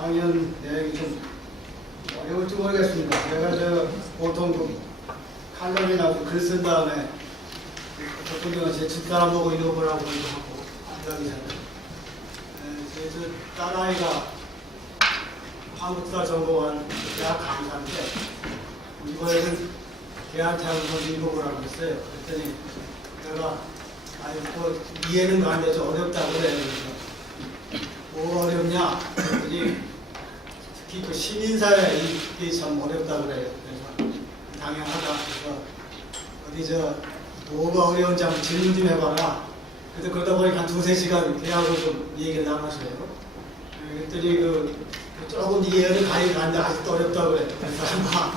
강연 내용이 좀 어려울지 모르겠습니다. 제가 보통 칼럼이나 글 쓴 다음에 어떤 경우는 제 집사람 보고 읽어보라고 하고 한다기 전에 제 딸아이가 한국사 전공한 대학 강사인데 이번에는 걔한테 한번 읽어보라고 했어요. 그랬더니 내가 뭐 이해는 가는데 좀 어렵다고 그래. 뭐가 어렵냐? 그랬더니 특히 그 시민사회 이게 참 어렵다고 그래요. 그래서 당연하다. 그래서 뭐가 어려운지 한번 질문 좀 해봐라. 그래서 그러다 보니까 한 2~3시간 걔하고 좀 얘기를 나눴어요. 그랬더니 조금 이해를 가는데 아직도 어렵다고 그래요. 그래서 아마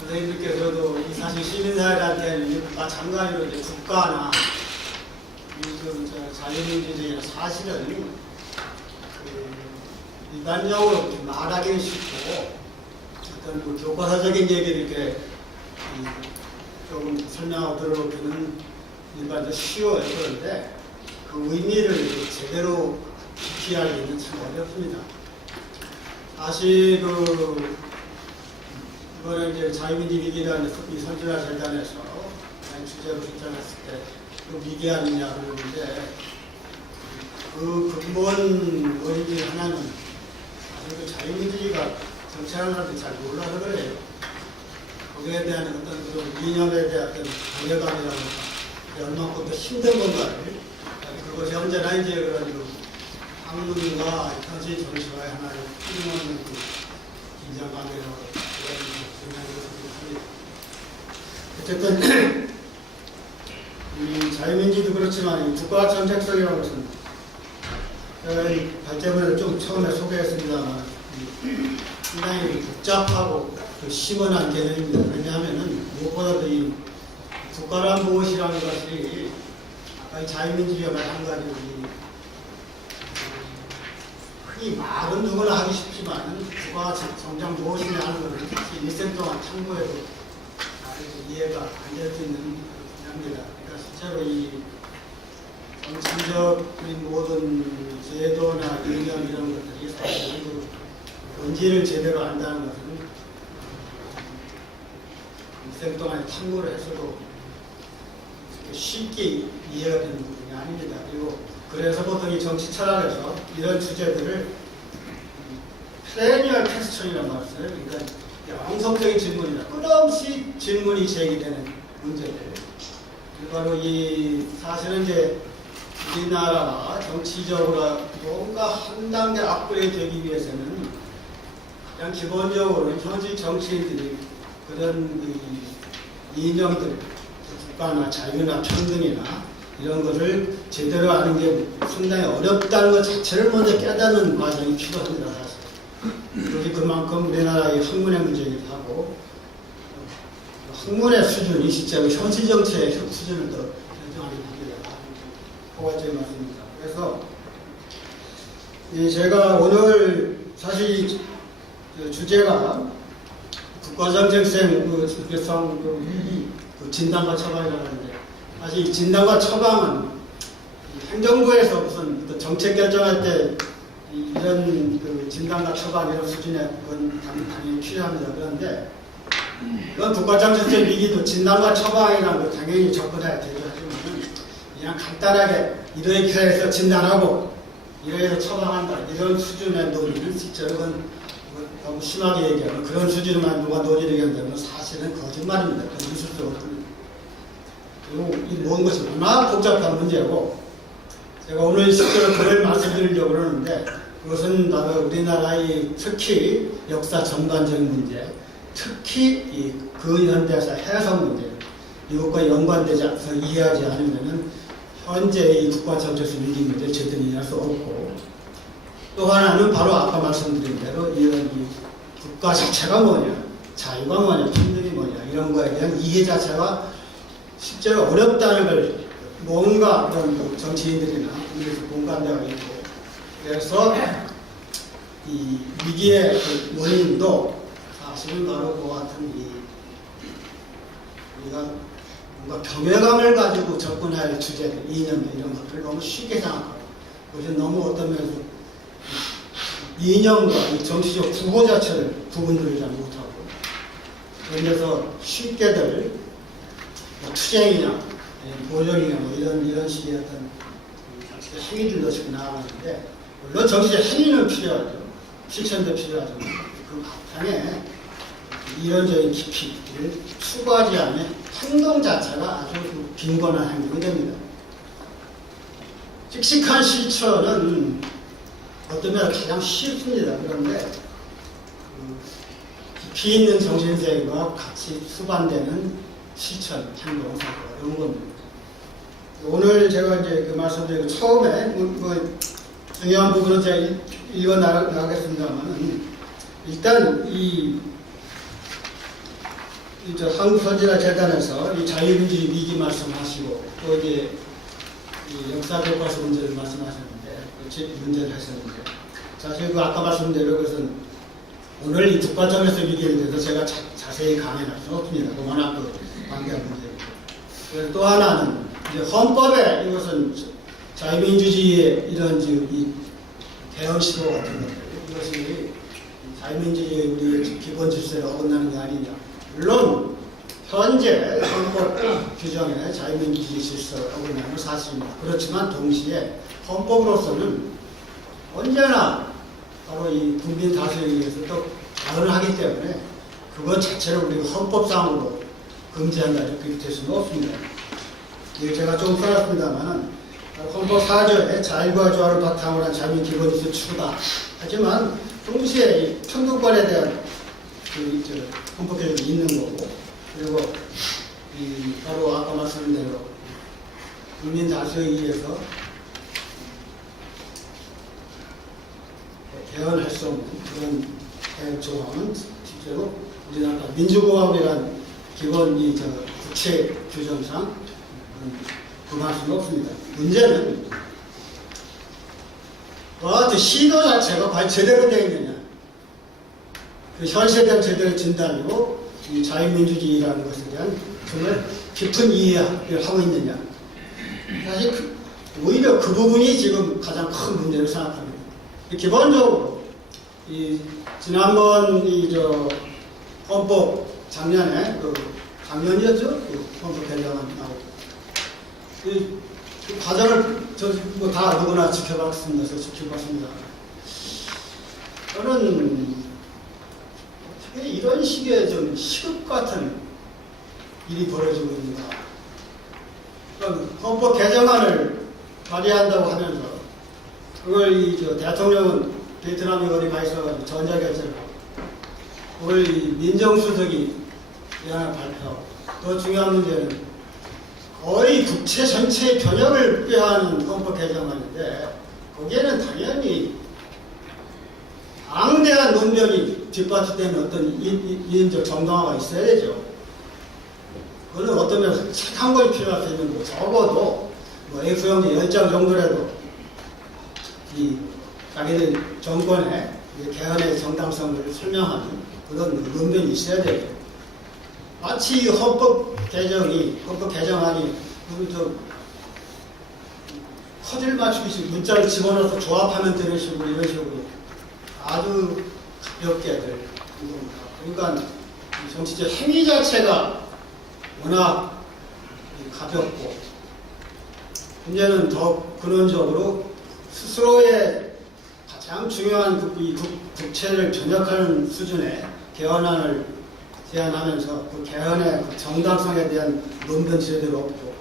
선생님들께서도 이 사실 시민사회한테는 마찬가지로 이제 국가나 자유민주주의나 사실은 일반적으로 말하기는 쉽고 어떤 교과서적인 얘기를 이렇게 조금 설명하고 들어보기는 일반적으로 쉬워요. 그런데 그 의미를 제대로 깊이 알기는 참 어렵습니다. 사실 이번에 이제 자유민주위기라는 이 선진화 재단에서 주제로 신청했을 때 그 위기 아니냐 그러는데 그 근본 원인 중 하나는 사실 그 자유민주주의가 정치하는 사람들이 잘 몰라서 그래요. 거기에 대한 어떤 그런 이념에 대한 어떤 강력함이라든가 얼마큼 더 힘든 건가를 그것이 언제나 이제 그런 학문과 현실 정치와의 하나의 끊임없는 긴장감이라고 어쨌든 이 자유민주도 그렇지만 이 국가 정책성이라는 것은 제가 이 발제문을 좀 처음에 소개했습니다만 상당히 복잡하고 심원한 개념입니다. 왜냐하면은 무엇보다도 이 국가란 무엇이라는 것이 아까 이 자유민주주의와 마찬가지로 흔히 말은 누구나 하기 쉽지만 국가 정작 무엇이냐 하는 것을 일생 동안 탐구해도 이해가 안 될 수 있는 분야입니다. 그러니까 실제로 이 정치적인 모든 제도나 이념 이런 것들이 사실은 그 본질을 제대로 안다는 것은 일생 동안 탐구를 해서도 쉽게 이해가 되는 부분이 아닙니다. 그리고 그래서 보통 이 정치 철학에서 이런 주제들을 페레니얼 퀘스천이라는 말을 써요. 그러니까 영성적인 질문이다. 끝없이 질문이 제기되는 문제들. 바로 이 사실은 이제 우리나라가 정치적으로 뭔가 한 단계 업그레이드 되기 위해서는 그냥 기본적으로 현지 정치인들이 그런 이념들, 국가나 자유나 평등이나 이런 것을 제대로 아는 게 상당히 어렵다는 것 자체를 먼저 깨닫는 과정이 필요합니다. 사실. 그게 그만큼 우리나라의 학문의 문제이기도 하고 학문의 수준이 실제로 현실 정치의 수준을 더 결정하게 됩니다. 그거까지 말씀입니다. 그래서 제가 오늘 사실 주제가 국가정책생 위기 진단과 처방이라고 하는데 사실 이 진단과 처방은 행정부에서 무슨 정책 결정할 때 이런 진단과 처방 이런 수준의 건 당연히 필요합니다. 그런데 이런 국가정책적 위기도 진단과 처방이라는 거 당연히 접근해야 되죠. 하지만 그냥 간단하게 이러이렇게 해서 진단하고 이러해서 처방한다 이런 수준의 논의는 실제로 너무 심하게 얘기하면 그런 수준만 누가 논의를 한다면 사실은 거짓말입니다. 그건 있을 수 없습니다. 그리고 이 모든 것이 얼마나 복잡한 문제고 제가 오늘 실제로 그걸 말씀드리려고 그러는데 그것은 바로 우리나라의 특히 역사 전반적인 문제 특히 이 근현대사 해석 문제 이것과 연관되지 않아서 이해하지 않으면 현재의 국가정책적 위기 문제를 제대로 이해할 수 없고 또 하나는 바로 아까 말씀드린 대로 이런 이 국가 자체가 뭐냐 자유가 뭐냐 평등이 뭐냐 이런 거에 대한 이해 자체가 실제로 어렵다는 걸 뭔가 그런 정치인들이나 우리에서 공감대가 있고 그래서 이 위기의 그 원인도 사실은 바로 그와 같은 우리가 뭔가 경외감을 가지고 접근해야 할 주제들, 이념 이런 것들을 너무 쉽게 생각하고 그것이 너무 어떤 면에서 이념과 이 정치적 구호 자체를 구분들을 잘 못하고, 그래서 쉽게들 뭐 투쟁이냐, 보정이냐, 뭐 이런 식의 어떤 정치적 행위들로 지금 나아가는데, 물론 정치적 행위는 필요하죠. 실천도 필요하죠. 그 바탕에 이론적인 깊이를 추구하지 않는 행동 자체가 아주 빈곤한 행동이 됩니다. 씩씩한 실천은 어떤 면에 가장 쉽습니다. 그런데 깊이 있는 정신세계와 같이 수반되는 실천, 행동, 사고 이런 겁니다. 오늘 제가 이제 그 말씀드리고 처음에 중요한 부분은 제가 읽어 나가겠습니다만은 일단 한국선진화재단에서 이 자유민주주의 위기 말씀하시고 또 이제 이 역사교과서 문제를 말씀하셨는데 문제를 하셨는데 사실 그 아까 말씀대로 그것은 오늘 이 국가점에서 위기에 대해서 제가 자세히 강의할 수는 없습니다. 워낙 그 관계한 문제이고. 그래서 또 하나는 이제 헌법에 이것은 자유민주주의의 이런 이 개헌 시도 같은 것들 이것이 자유민주주의 우리 기본 질서를 어긋나는 게 아니냐. 물론 현재 헌법 규정에 자유민주주의 질서를 어긋나는 사실입니다. 그렇지만 동시에 헌법으로서는 언제나 바로 이 국민 다수에 의해서 또 개헌을 하기 때문에 그것 자체를 우리가 헌법상으로 금지한다 이렇게 될 수는 없습니다. 제가 좀 써놨습니다만은 헌법 4조에 자율과 조화를 바탕으로 한 자유민 기본 질서 추구다. 하지만 동시에 이 평등권에 대한 헌법 개정이 있는 거고, 그리고 바로 아까 말씀드린 대로 국민 다수에 의해서 개헌할 수 없는 그런 개혁 조항은 실제로 우리나라 민주공화국이란 기본 국채 규정상 금할 수는 없습니다. 문제는 그와 같은 시도 자체가 과연 제대로 되어 있느냐, 그 현실에 대한 제대로 진단이고 이 자유민주주의라는 것에 대한 정말 깊은 이해를 하고 있느냐. 사실 오히려 그 부분이 지금 가장 큰 문제를 생각합니다. 기본적으로 지난번 헌법 작년에 작년이었죠? 헌법 개정안 나오고 그 과정을 다 누구나 지켜봤습니다. 지켜봤습니다. 저는 어떻게 이런 식의 좀 시급 같은 일이 벌어지고 있는가. 헌법 개정안을 발의한다고 하면서 그걸 대통령은 베트남에 어디 가 있어가지고 전자결제를 하고 그걸 민정수석이 예안을 발표하고 더 중요한 문제는 거의 국채 전체의 변혁을 꾀하는 헌법 개정안인데 거기에는 당연히 방대한 논변이 뒷받침되는 어떤 이념적 정당화가 있어야 되죠. 그거는 어떤 면에서 책 한 권이 필요할 수 있는 거 적어도 F4용지 10장 정도라도 자기들 정권의 개헌의 정당성을 설명하는 그런 논변이 있어야 되죠. 마치 이 헌법 개정안이 퍼즐 맞추기식 문자를 집어넣어서 조합하면 되는 식으로 이런 식으로 아주 가볍게들 그러니까 정치적 행위 자체가 워낙 가볍고 문제는 더 근원적으로 스스로의 가장 중요한 국채를 변혁하는 수준의 개헌안을 제안하면서 그 개헌의 정당성에 대한 논변 제대로 없고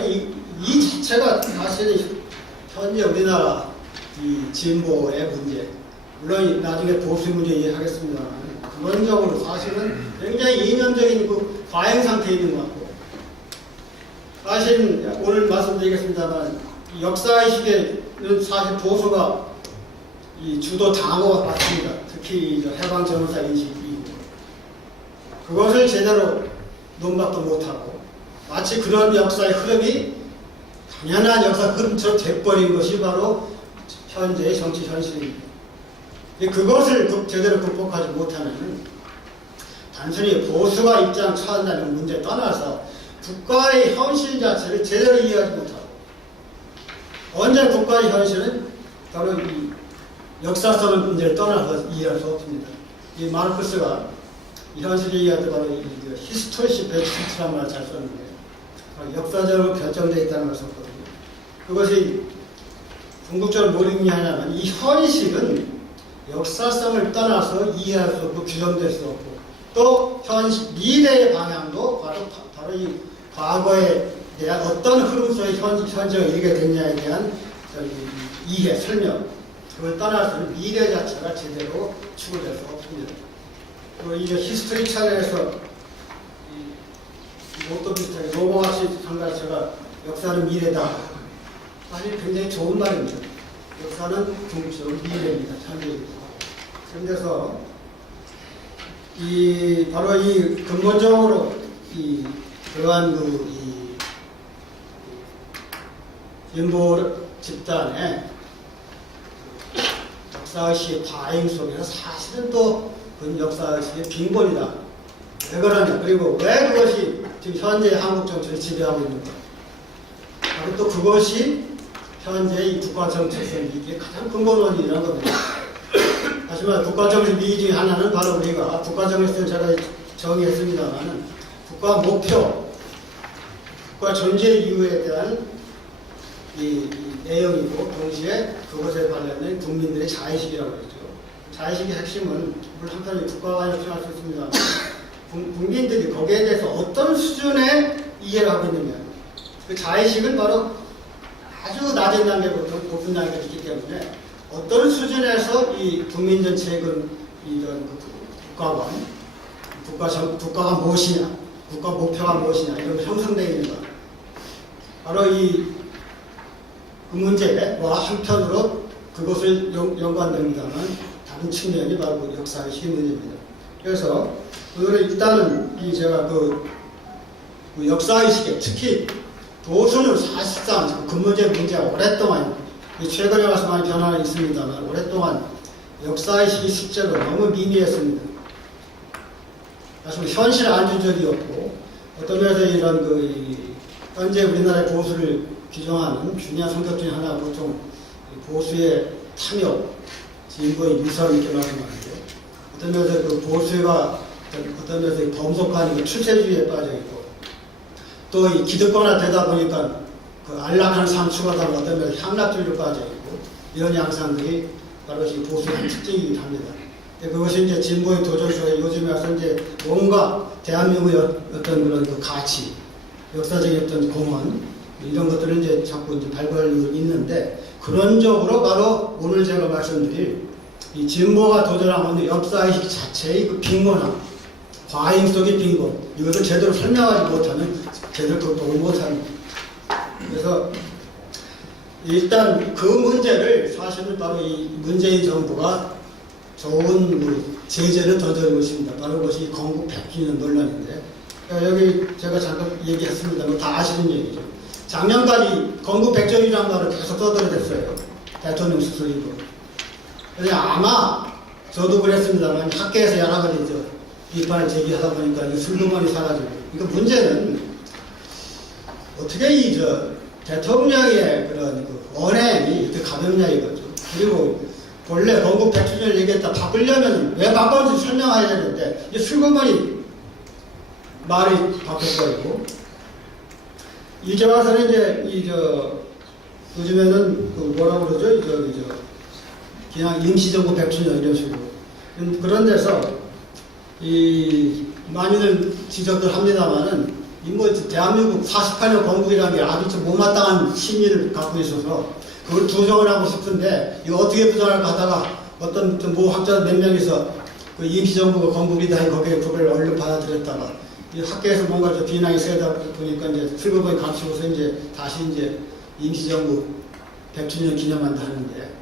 이 자체가 사실 현재 우리나라 이 진보의 문제 물론 나중에 보수 문제 이해하겠습니다만 근원적으로 사실은 굉장히 이념적인 그 과잉 상태에 있는 것 같고 사실 오늘 말씀드리겠습니다만 역사의식에는 사실 보수가 주도 당한 것 같습니다. 특히 해방 전후사 인식이 그것을 제대로 논박도 못하고 마치 그런 역사의 흐름이 당연한 역사 흐름처럼 돼버린 것이 바로 현재의 정치 현실입니다. 그것을 제대로 극복하지 못하면 단순히 보수가 입장 처한다는 문제에 떠나서 국가의 현실 자체를 제대로 이해하지 못하고 언제 국가의 현실은 바로 이 역사성의 문제를 떠나서 이해할 수 없습니다. 이 마르크스가 현실에 의하여 바로 이 히스토리시 베스트라는 말을 잘 썼는데 역사적으로 결정되어 있다는 걸 썼거든요. 그것이 궁극적으로 뭘 의미하냐면 이 현실은 역사성을 떠나서 이해할 수 없고 규정될 수 없고 또 미래의 방향도 바로 이 과거에 대한 어떤 흐름 속에 현재가 이르게 됐냐에 대한 이해, 설명 그걸 떠나서는 미래 자체가 제대로 추구될 수 없습니다. 그리고 이게 히스토리 차원에서 또 비슷하게 로고학식 상가체가 역사는 미래다. 사실 굉장히 좋은 말입니다. 역사는 궁극적으로 미래입니다. 현재입니다. 그래서 바로 이 근본적으로 그러한 진보 집단의 역사의식의 과잉 속에서 사실은 또 그 역사의식의 빈곤이다. 왜 그러냐? 그리고 왜 그것이 지금 현재 한국 정치를 지배하고 있는가? 바로 또 그것이 현재 이 국가 정책의 위기의 가장 근본 원인이라는 겁니다. 하지만 국가 정책 위기 중에 하나는 바로 우리가 국가 정책을 제가 정의했습니다만은 국가 목표, 국가 존재 이유에 대한 이 내용이고 동시에 그것에 관련된 국민들의 자의식이라고 했죠. 자의식의 핵심은 물론 한편에 국가가 역할할 수 있습니다. 국민들이 거기에 대해서 어떤 수준의 이해를 하고 있느냐. 그 자의식은 바로 아주 낮은 단계부터 높은 단계가 있기 때문에 어떤 수준에서 이 국민 전체의 이런 국가가 무엇이냐, 국가 목표가 무엇이냐 이런 게 형성되어 있는가. 바로 그 문제와 한편으로 그것을 연관됩니다만 다른 측면이 바로 그 역사의식의 문제입니다. 그래서 오늘 일단은 제가 그 역사의식에 특히 도수는 사실상 그 문제가 오랫동안 최근에 와서 많이 변화가 있습니다만 오랫동안 역사의식이 실제로 너무 미미했습니다. 사실 현실 안주적이었고 어떤 면에서 이런 현재 우리나라의 보수를 규정하는 중요한 성격 중에 하나가 보통 보수의 탐욕, 진보의 유설 이렇게 말씀하는데 어떤 면에서 그 보수가 어떤 면에서 범속한 출세주의에 빠져 있고 또 이 기득권화 되다 보니까 그 안락한 삶 추구하다 보면 어떤 면에서 향락주의로 빠져 있고 이런 양상들이 바로 이 보수의 특징이기도 합니다. 그것이 이제 진보의 도전 속에 요즘에 와서 이제 뭔가 대한민국의 어떤 그런 그 가치, 역사적인 어떤 공헌 이런 것들을 이제 자꾸 이제 발굴하고 있는데 근원적으로 바로 오늘 제가 말씀드릴 이 진보가 도전하고 있는 역사의식 자체의 그 빈곤함, 과잉 속의 빈곤 이것을 제대로 설명하지 못하면 제대로 극복을 못합니다. 그래서 일단 그 문제를 사실은 바로 이 문재인 정부가 좋은 제재를 던져주고 있습니다. 바로 그것이 건국 100주년 논란인데 여기 제가 잠깐 얘기했습니다. 다 아시는 얘기죠. 작년까지 건국 100주년이라는 말을 계속 떠들어댔어요. 대통령 스스로도. 그래서 아마 저도 그랬습니다만 학계에서 여러 가지 비판을 제기하다 보니까 슬그머니 사라지고. 그러니까 문제는 어떻게 대통령의 그런 언행이 이렇게 가볍냐 이거죠. 그리고 원래 건국 100주년을 얘기했다 바꾸려면 왜 바꿨는지 설명해야 되는데 슬그머니 말이 바뀌어버리고 이제 와서는 이제 요즘에는 뭐라고 그러죠? 그냥 임시정부 100주년 이런 식으로 그런 데서 많이들 지적을 합니다만은 대한민국 48년 건국이라는 게 아주 좀 못마땅한 심리를 갖고 있어서 그걸 부정을 하고 싶은데 이거 어떻게 부정할까 하다가 어떤 모 학자 몇 명이서 그 임시정부가 건국이다 거기에 그걸 얼른 받아들였다가 이 학계에서 뭔가 비난이 세다 보니까 이제 슬그머니 감추고서 이제 다시 임시정부 100주년 기념한다 하는데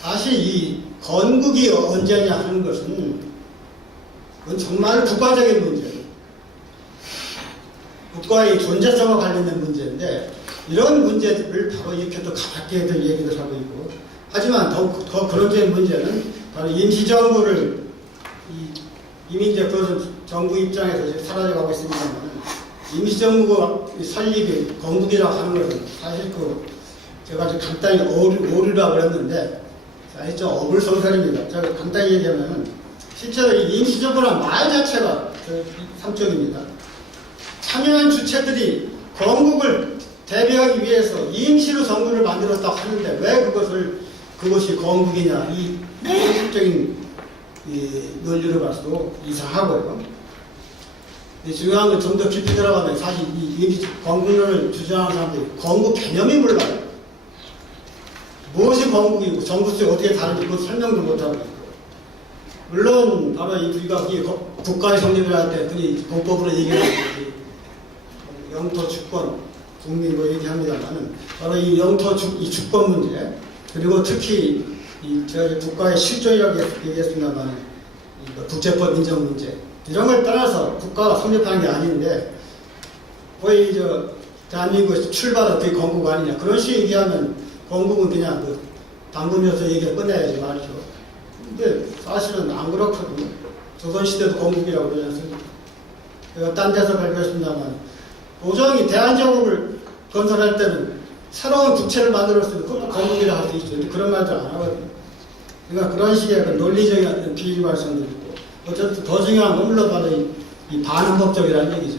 사실 이 건국이 언제냐 하는 것은 그건 정말 국가적인 문제예요. 국가의 존재성과 관련된 문제인데 이런 문제들을 바로 이렇게 또 가볍게들 얘기를 하고 있고 하지만 더 근원적인 문제는 바로 임시정부를 이미 이제 그것은 정부 입장에서 이제 사라져가고 있습니다만 임시정부 설립이 건국이라고 하는 것은 사실 제가 좀 간단히 오류라고 그랬는데, 좀 어불성설입니다. 제가 간단히 얘기하면, 실제로 이 임시정부란 말 자체가 삼쪽입니다. 참여한 주체들이 건국을 대비하기 위해서 임시로 정부를 만들었다고 하는데, 왜 그것이 건국이냐, 이 상식적인 논리로 봐도 이상하고요. 중요한 건 좀 더 깊이 들어가면 사실 이 건국론을 주장하는 사람들이 건국 개념이 몰라요. 무엇이 건국이고 정부수에 어떻게 다른지 그걸 설명도 못하고 있고. 물론 바로 우리가 국가의 성립을 할 때 흔히 공법으로 얘기하는 영토 주권, 국민 뭐 얘기합니다만은 바로 이 영토 이 주권 문제, 그리고 특히 제가 국가의 실존이라고 얘기했습니다만 국제법 인정 문제, 이런 걸 떠나서 국가가 성립하는 게 아닌데, 거의 대한민국에서 출발은 그게 건국 아니냐, 그런 식으로 얘기하면 건국은 그냥 담그면서 얘기를 끝내야지 말이죠. 근데 사실은 안 그렇거든요. 조선시대도 건국이라고 그러지 않습니까? 제가 딴 데서 발표했습니다만, 도정이 대한제국을 건설할 때는 새로운 국채를 만들었으면 그것도 건국이라 할 수 있죠. 근데 그런 말도 안 하거든요. 그러니까 그런 식의 논리적인 비리 말씀도 있고, 어쨌든 더 중요한 건 물론 바로 이 반헌법적이라는 얘기죠.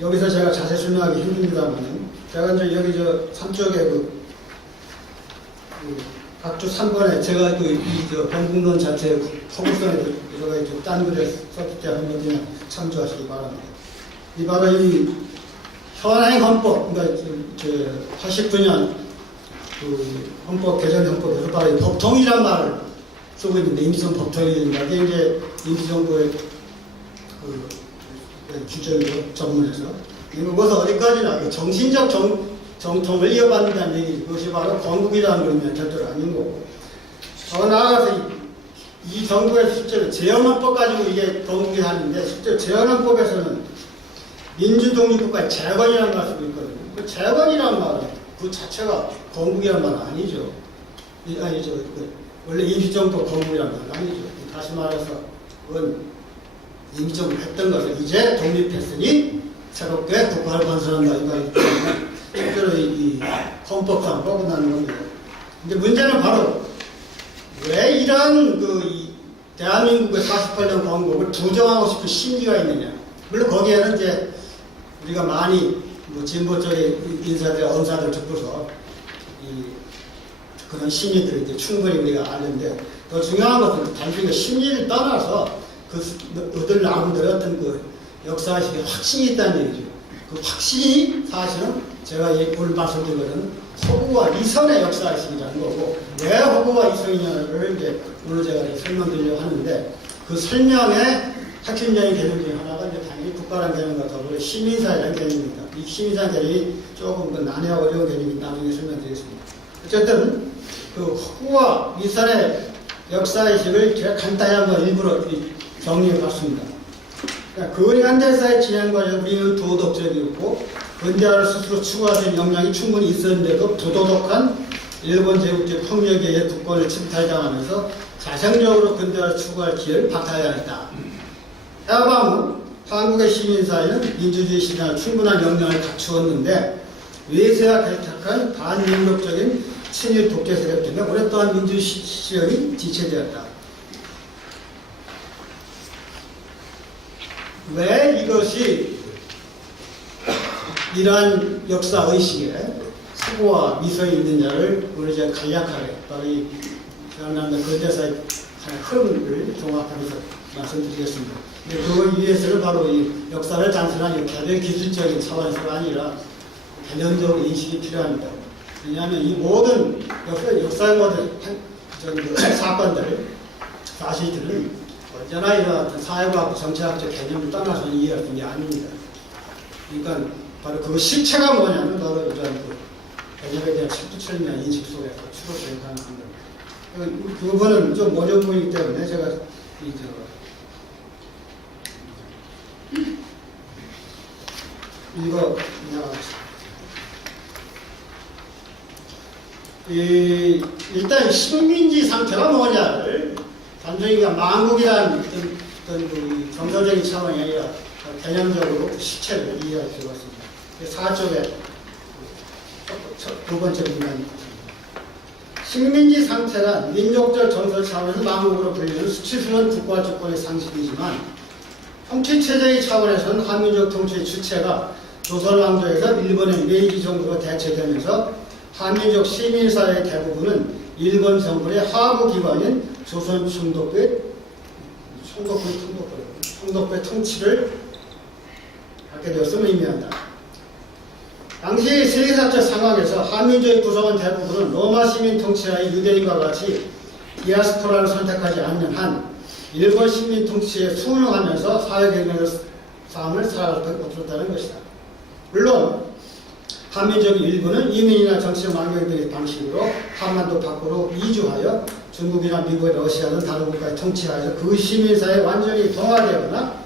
여기서 제가 자세히 설명하기 힘듭니다만, 제가 이제 여기 삼쪽에 각주 3번에 제가 건국론 자체의 허구성에 들어가 딴 글에 썼을 때 한번 그냥 참조하시기 바랍니다. 이 바로 이 현행 헌법, 그러니까 89년 헌법 개정 헌법에서 바로 이 법통이란 말을 쓰고 있는데, 임시정 법통이니까 이게 이제 임시정부의 규정이고 전문에서 이것은 어디까지나 정신적 정통을 이어받는다는 얘기죠. 그것이 바로 건국이라는 의미는 절대로 아닌 거고, 더 나아가서 이 정부에서 실제로 재헌헌법 가지고 이게 건국이 하는데, 실제로 재헌헌법에서는 민주독립국가의 재건이라는 말을 쓰고 있거든요. 그 재건이라는 말은 그 자체가 건국이라는 말은 아니죠. 원래 임시정부 건국이라는 말은 아니죠. 다시 말해서 그건 임시정부 했던 것을 이제 독립했으니 새롭게 국가를 건설한다 이 말이기 때문에 실제로 이 헌법상 뻗어나는 겁니다. 근데 문제는 바로 왜 이런 대한민국의 48년 건국을 부정하고 싶은 심리가 있느냐. 물론 거기에는 이제 우리가 많이 진보 쪽의 인사들, 언사들 듣고서 그런 심리들을 이제 충분히 우리가 아는데, 더 중요한 것은 단순히 심리를 떠나서 그들 나무들의 어떤 역사의식에 확신이 있다는 얘기죠. 그 확신이 사실은 제가 오늘 말씀드린 것은 허구와 이선의 역사의식이라는 거고, 왜 허구와 이선이냐를 이제 오늘 제가 설명드리려고 하는데, 그 설명의 핵심적인 개념 중에 하나가 이제 당연히 국가라는 개념과 더불어 시민사회라는 개념입니다. 이 시민사회 개념이 조금 난해하고 어려운 개념이 나중에 설명드리겠습니다. 어쨌든 그 허구와 이선의 역사의식을 제가 간단히 한번 일부러 정리해 봤습니다. 그러니까 근현대사의 진행 과정, 우리는 도덕적이었고 근대화를 스스로 추구할 수 있는 역량이 충분히 있었는데도 부도덕한 일본 제국주의 폭력에 의해 국권을 침탈당하면서 자생적으로 근대화를 추구할 기회를 박탈하였다. 해방 후 한국의 시민사회는 민주주의 시장을 충분한 역량을 갖추었는데, 외세와 결탁한 반민족적인 친일 독재 세력 때문에 오랫동안 민주주의 시험이 지체되었다. 왜 이것이 이러한 역사의식에 사고와 미소에 있느냐를 우리 이제 간략하게 바로 이 대한민국 근대사의 흐름을 종합하면서 말씀드리겠습니다. 그걸 위해서는 바로 이 역사를 단순한 개별 기술적인 차원에서가 아니라 개념적 인식이 필요합니다. 왜냐하면 이 모든 역사의 모든 사건들, 사실들은 언제나 이런 사회과학, 정치학적 개념을 떠나서 이해할 수 있는 게 아닙니다. 그러니까 바로 그 실체가 뭐냐면 바로 이런 개념에 대한 철두철미한 인식 속에서 추론되는 겁니다. 그 부분은 좀 어려운 부분이기 때문에 제가 이거 일단 식민지 상태가 뭐냐를 단순히 망국이라는 어떤 정서적인 차원이 아니라 개념적으로 실체를 이해할 필요가 있습니다. 4쪽에 두 번째 문제입니다. 식민지 상태란 민족적 정서 차원에서 망국으로 불리는 수치스러운 국가 주권의 상식이지만 통치체제의 차원에서는 한민족 통치의 주체가 조선 왕조에서 일본의 메이지 정부로 대체되면서 한민족 시민사회의 대부분은 일본 정부의 하부 기관인 조선 총독부의 통치를 갖게 되었음을 의미한다. 당시 세계사적 상황에서 한민족의 구성원 대부분은 로마 시민 통치하의 유대인과 같이 디아스포라를 선택하지 않는 한 일본 식민 통치에 순응하면서 사회경제의 삶을 살아갈 수 없었다는 것이다. 물론 한민족의 일부는 이민이나 정치적 망명 등의 방식으로 한반도 밖으로 이주하여 중국이나 미국, 러시아 등 다른 국가의 통치하에서 그 시민사회에 완전히 동화되거나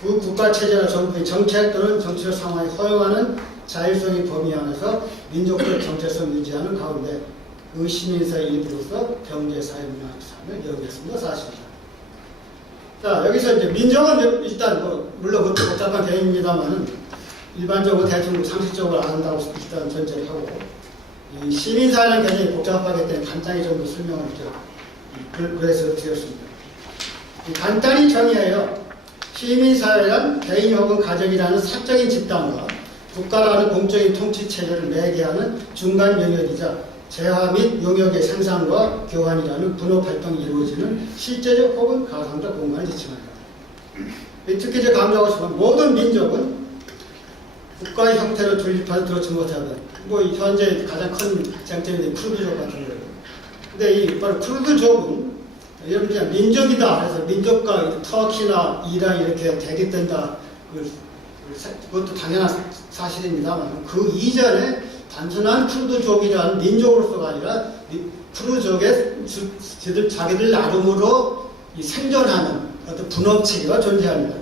그 국가체제나 정부의 정책 또는 정치적 상황이 허용하는 자율성의 범위 안에서 민족적 정체성을 유지하는 가운데 그 시민사회 일부로서 경제, 사회, 문화, 삶을 여기겠습니다. 사실입니다. 자, 여기서 이제 민족은 일단 물론 복잡한 개념입니다만은 일반적으로 대충 상식적으로 안다고 일단 전제를 하고 이 시민사회라는 개념이 복잡하기 때문에 간단히 좀 더 설명을 그래서 드렸습니다. 간단히 정의해요. 시민사회란 개인 혹은 가정이라는 사적인 집단과 국가라는 공적인 통치체제를 매개하는 중간 영역이자 재화 및 용역의 생산과 교환이라는 분업활동이 이루어지는 실제적 혹은 가상적 공간을 지칭한다. 특히 이제 강조하고 싶은 모든 민족은 국가의 형태를 존립하지 그렇지 못하든 현재 가장 큰 쟁점이 쿠르드족 같은 거예요. 근데 이 바로 쿠르드족은 여러분 그냥 민족이다 해서 민족과 터키나 이란 이렇게 대립된다 그것도 당연한 사실입니다만 그 이전에 단순한 쿠르드족이라는 민족으로서가 아니라 쿠르드족의 자기들 나름으로 생존하는 어떤 분업체계가 존재합니다.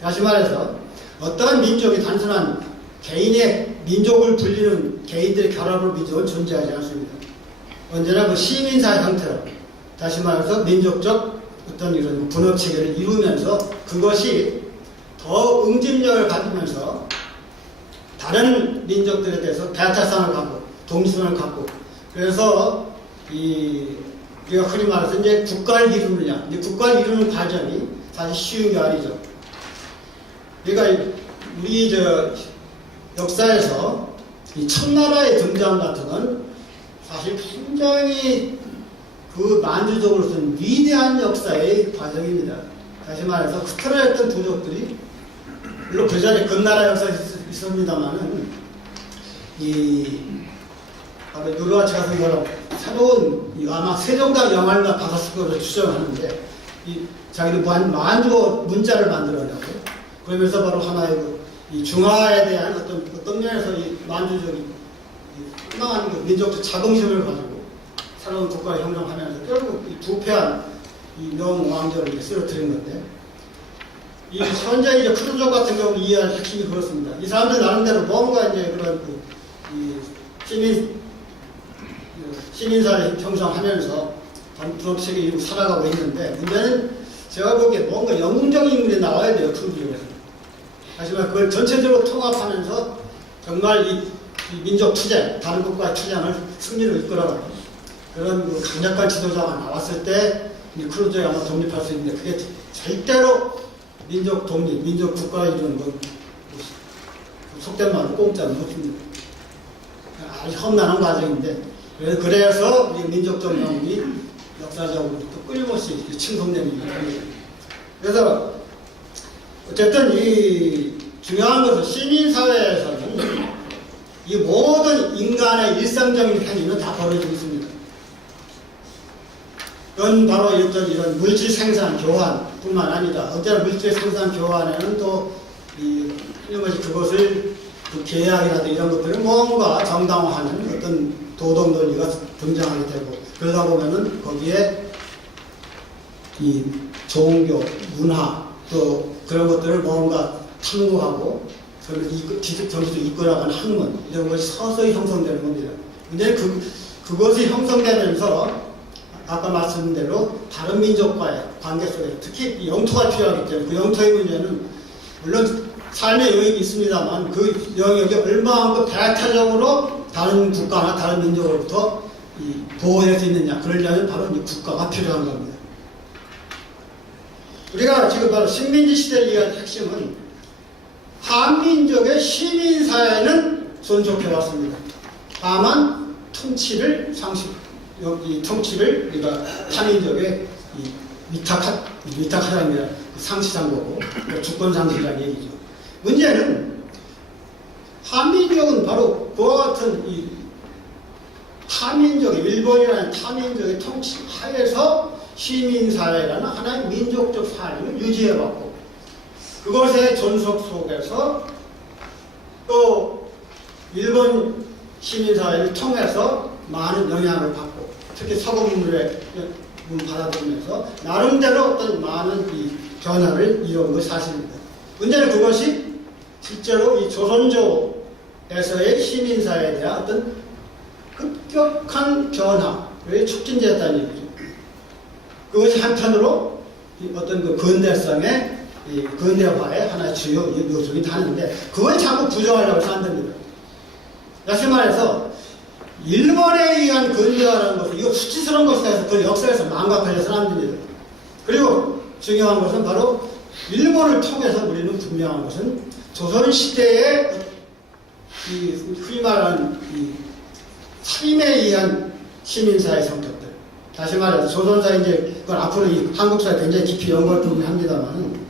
다시 말해서 어떠한 민족이 단순한 개인의 민족을 불리는 개인들의 결합으로 민족은 존재하지 않습니다. 언제나 그 시민사회 형태로 다시 말해서 민족적 어떤 이런 분업체계를 이루면서 그것이 더 응집력을 가지면서 다른 민족들에 대해서 배타성을 갖고 동지성을 갖고 그래서 우리가 흔히 말해서 이제 국가를 이루느냐 이제 국가를 이루는 과정이 사실 쉬운 게 아니죠. 그러니까 우리 역사에서 이 첫나라의 등장 같은 건 사실 굉장히 그 만주족으로서는 위대한 역사의 과정입니다. 다시 말해서 흩어졌던 부족들이 물론 그 전에 금나라 역사가 있습니다만은 바로 유로아치 같은 거로 새로운 아마 세종당 영화를 받았을 거로 추정하는데 자기는 만주 문자를 만들어내고 그러면서 바로 하나의 이 중화에 대한 어떤 면에서 이 만주족이 상당한 민족적 자긍심을 가지고 새로운 국가를 형성하면서 결국 이 부패한 이 명왕조를 쓰러뜨린 건데 이 현재 이제 쿠르드족 같은 경우 이해할 핵심이 그렇습니다. 이 사람들 나름대로 뭔가 이제 그런 시민사회를 형성하면서 분업체계 이루고 살아가고 있는데 문제는 제가 보기에 뭔가 영웅적인 인물이 나와야 돼요. 쿠르드족에서. 하지만 그걸 전체적으로 통합하면서 정말 이 민족 투쟁, 다른 국가의 투쟁을 승리로 이끌어가는 그런 강력한 지도자가 나왔을 때 이 쿠르드족이 아마 독립할 수 있는데 그게 절대로 민족 독립, 민족 국가를 이루는 건 속된 말로 공짜는 없습니다. 아주 험난한 과정인데 그래서 우리 민족적 영웅이 역사적으로 또 끊임없이 칭송되는 겁니다. 그래서 어쨌든 이 중요한 것은 시민사회에서는 이 모든 인간의 일상적인 행위는 다 벌어지고 있습니다. 그건 바로 이런 물질 생산 교환뿐만 아니라 언제나 물질 생산 교환에는 또 그것을 계약이라든지 이런 것들을 뭔가 정당화하는 어떤 도덕 논리가 등장하게 되고 그러다 보면은 거기에 이 종교, 문화 또 그런 것들을 뭔가 탐구하고 정치도 이끌어가는 학문 이런 것이 서서히 형성되는 겁니다. 근데 그것이 형성되면서 아까 말씀드린 대로 다른 민족과의 관계 속에 특히 영토가 필요하기 때문에 그 영토의 문제는 물론 삶의 영역이 있습니다만 그 영역이 얼마만큼 배타적으로 다른 국가나 다른 민족으로부터 보호할 수 있느냐, 그러려면 바로 이 국가가 필요한 겁니다. 우리가 지금 바로 식민지 시대를 위한 핵심은 한민족의 시민사회는 존속해왔습니다. 다만 통치를 우리가 타민족에 위탁하라는 게 상시상고고 주권상실이라는 얘기죠. 문제는 한민족은 바로 그와 같은 이 타민족의, 일본이라는 타민족의 통치 하에서 시민사회라는 하나의 민족적 사회를 유지해왔고, 그것의 존속 속에서 또 일본 시민사회를 통해서 많은 영향을 받고, 특히 서구 문물에 받아들이면서 나름대로 어떤 많은 이 변화를 이룬 것이 사실입니다. 문제는 그것이 실제로 이 조선조에서의 시민사회에 대한 어떤 급격한 변화를 촉진되었다는 얘기죠. 그것이 한편으로 어떤 그 근대성의 근대화의 하나의 주요 요소이긴 하는데, 그걸 자꾸 부정하려고 해서 안 됩니다. 다시 말해서 일본에 의한 근대화라는 것은 이거 수치스러운 것이다 해서 그 역사에서 망각하려서는 안 됩니다. 그리고 중요한 것은 바로 일본을 통해서 우리는 분명한 것은 조선시대의 흔히 말하는 살인에 의한 시민사회 성격들, 다시 말해서 조선사회, 이제 그건 앞으로 이 한국사회 굉장히 깊이 연구할 부분이 합니다만,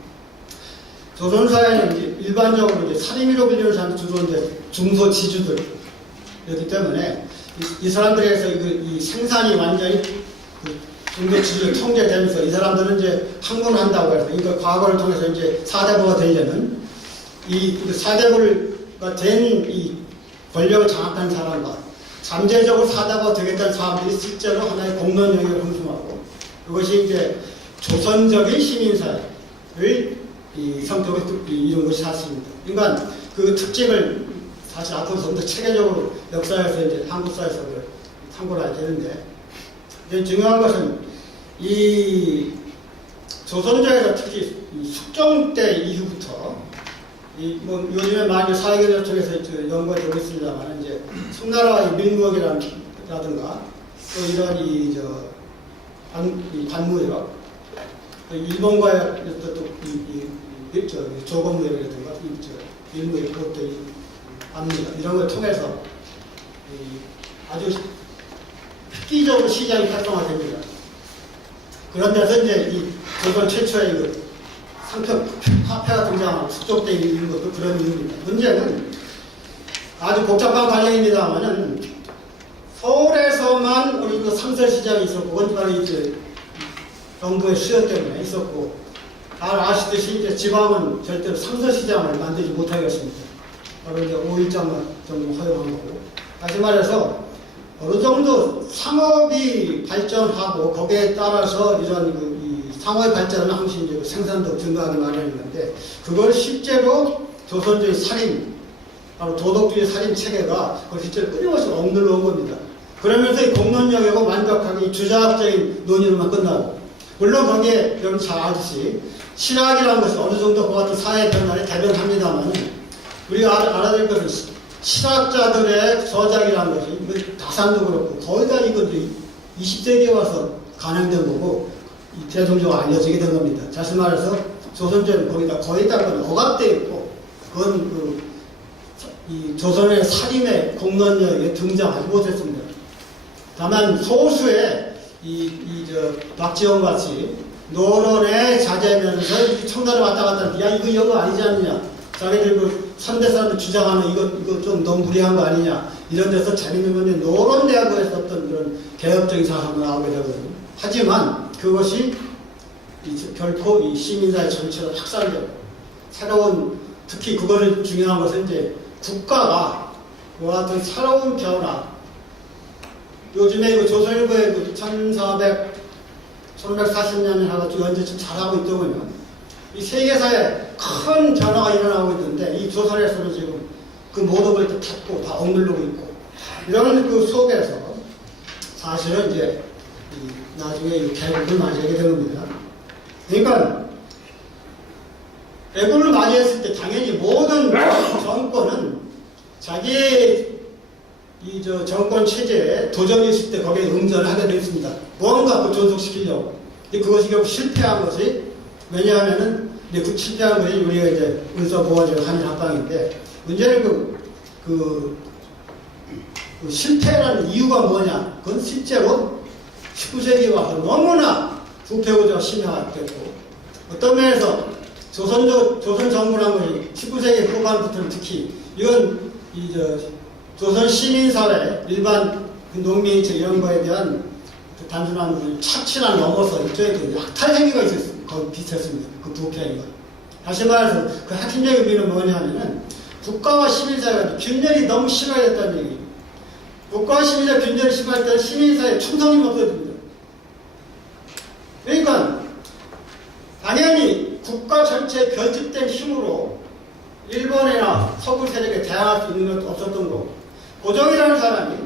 조선사회는 이제 일반적으로 이제 살인미로 불리는 사람이 주로 이제 중소지주들이기 때문에 이 사람들에서 이 생산이 완전히 중소지주에 통제되면서 이 사람들은 이제 항문한다고 해서, 그러니까 과거를 통해서 이제 사대부가 되려면 이 사대부가 된 이 권력을 장악한 사람과 잠재적으로 사대부가 되겠다는 사람들이 실제로 하나의 공론 영역을 형성하고, 그것이 이제 조선적인 시민사회를 성격을 이룬 것이 사실입니다. 그러니까 그 특징을 사실 앞으로 좀 더 체계적으로 역사에서 이제 한국사에서 참고를 해야 되는데, 이제 중요한 것은 이 조선조에서 특히 숙종 때 이후부터 뭐 요즘에 많이 사회계절 쪽에서 연구가 되고 있습니다만, 이제 송나라의 민국이라든가 또 이런 반무역, 일본과의 또 조건무역이라든가 일무역, 그것도 압니다. 이런 걸 통해서 아주 획기적으로 시장이 활성화됩니다. 그런 데서 이제 이 조선 최초의 상표 화폐가 등장하고 숙종때 있는 것도 그런 이유입니다. 문제는 아주 복잡한 관련입니다만은, 서울에서만 우리 그 상설시장이 있었고, 그건 바로 이제 정부의 수요 때문에 있었고, 잘 아시듯이 이제 지방은 절대로 상설시장을 만들지 못하겠습니다. 바로 이제 5일장만 정도 허용한 거고, 다시 말해서 어느 정도 상업이 발전하고 거기에 따라서 이런 상업의 발전은 항상 이제 생산도 증가하기 마련인데, 그걸 실제로 조선주의 살인, 바로 도덕주의 살인 체계가 그걸 실제로 끊임없이 억눌러 온 겁니다. 그러면서 이 공론력이고 완벽하게 주자학적인 논의로만 끝나고, 물론 거기에 여러분 잘 아시듯이 신학이라는 것이 어느 정도 그 같은 사회 변화를 대변합니다만, 우리가 알아야 될 것은 신학자들의 저작이라는 것이 다산도 그렇고 거의 다 이건 20세기에 와서 간행된 거고 대중적으로 알려지게 된 겁니다. 다시 말해서 조선조는 거기다 거의 다 억압되어 있고, 그건 이 조선의 살인의 공론력에 등장하지 못했습니다. 다만 소수의 박지원 같이 노론에 자제하면서 청나라 왔다 갔다 하는데, 야 이거 영어 아니지 않느냐, 자기들 그 선대 사람들 주장하는 이거 좀 너무 무리한 거 아니냐, 이런 데서 재밌는 건데 노론대학을 했었던 그런 개혁적인 사상이 나오게 되거든요. 하지만 그것이 결코 이 시민사회 전체로 확산되고, 새로운, 특히 그거를 중요한 것은 이제 국가가 그와 같은 새로운 변화, 요즘에 그 조선일보의 그 1140년을 해가지고 현재 지금 잘하고 있더군요. 이 세계사에 큰 변화가 일어나고 있는데, 이 조선에서는 지금 그 모든 걸 닫고 다 억누르고 있고, 이런 그 속에서 사실은 이제 나중에 이 개국을 맞이하게 된 겁니다. 그러니까 개국을 맞이했을 때 당연히 모든 정권은 자기의 이 정권 체제에 도전이 있을 때 거기에 응전을 하게 되었습니다. 뭔가 그 존속시키려고. 근데 그것이 결국 실패한 것이 왜냐하면은 이제 그 실패한 것이 우리가 이제 문서보호제가 한일 합방인데 문제는 그 실패라는 이유가 뭐냐? 그건 실제로 19세기 와서 너무나 부패구조가 심화됐고 어떤 면에서 조선 정부란 것이 19세기 후반부터는 특히 이건 조선 시민사회 일반 농민 이런 거에 대한 그 단순한 착취나 넘어서 일종의 그 약탈 행위가 있었습니다. 거기 비슷했습니다. 그 부패 행위가. 다시 말해서 그 핵심적인 의미는 뭐냐면은 국가와 시민사회가 균열이 너무 심화됐다는 얘기입니다. 국가와 시민사회 균열이 심할 때는 시민사회에 충성이 없어집니다. 그러니까 당연히 국가 전체에 결집된 힘으로 일본이나 서구 세력에 대항할 수 있는 것도 없었던 거고 고종이라는 사람이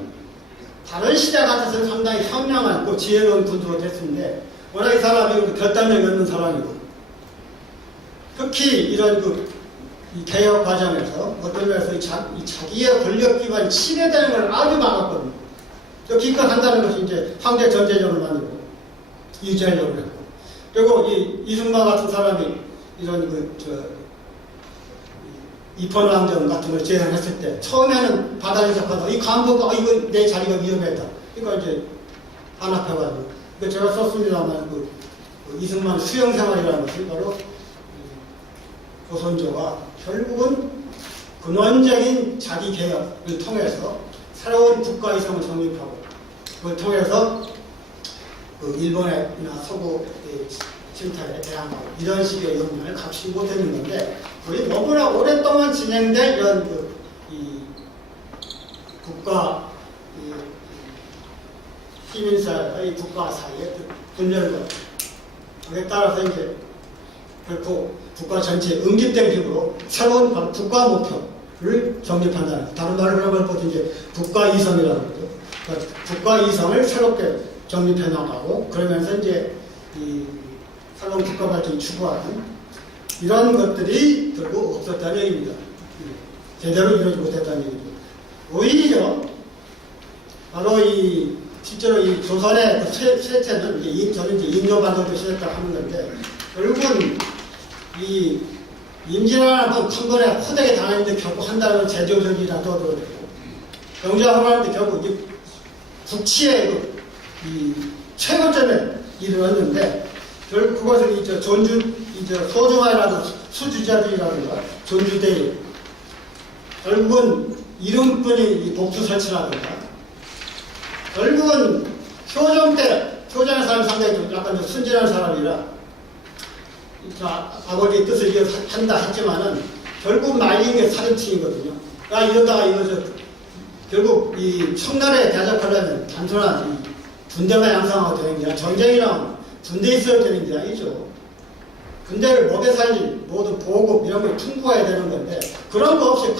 다른 시대 같아서는 상당히 현명하고 지혜로운 분으로 됐는데 워낙 이 사람이 결단력이 없는 사람이고 특히 이런 이 개혁 과정에서 어떤 면에서 자기의 권력 기반이 침해되는 걸 아주 막았거든요. 기껏 한다는 것이 이제 황제 전제정을 만들고 유지하려고 했고 그리고 이승만 같은 사람이 이런 이펀왕정 같은 걸 제안했을 때 처음에는 바다에서 가서 이 간부가 이거 내 자리가 위험했다. 그러니까 이제 탄압해가지고 제가 썼습니다만 이승만 수용생활이라는 것이 바로 조선조가 결국은 근원적인 자기 개혁을 통해서 새로운 국가 이성을 정립하고 그걸 통해서 일본이나 서구 침탈에 대항하고 이런 식의 역량을 갖추지 못했는 건데 그게 너무나 오랫동안 진행된 이런 이 국가 시민사회와 이 국가 사이의 분열과 그에 따라서 이제 결코 국가 전체에 응집된 힘으로 새로운 국가 목표를 정립한다는 다른 말로 하면 보통 이제 국가 이성이라고 그러죠. 그러니까 국가 이성을 새롭게 정립해 나가고 그러면서 이제 이 새로운 국가 발전을 추구하는 이런 것들이 결국 없었다는 얘기입니다. 제대로 이루어지지 못했다는 얘기죠. 오히려 바로 실제로 이 조선의 쇠퇴는 저는 이제 인조반도도 시작했다고 하는 건데 결국은 이 임진왜란은 한 번에 호되게 당했는데 결국 한다는 제조적이라 떠들어야 되고 경제화하는데 결국 이 국치의 이 최고점에 이르렀는데 결국 그것을 소중화라든가 수주자들이라든가 존주대의 결국은 이름뿐인 복수 설치라든가 결국은 효정의 사람이 상당히 약간 순진한 사람이라 아버지의 뜻을 이어한다 했지만은 결국 말린 게 살인칭이거든요. 이러다가 결국 이 청나라에 대적하려면 단순한 군대만 양성하고 되는 게 아니라 전쟁이랑 군대 있어야 되는 게 아니죠. 군대를 먹여 살릴 모든 보급 이런 걸 풍부해야 되는 건데 그런 거 없이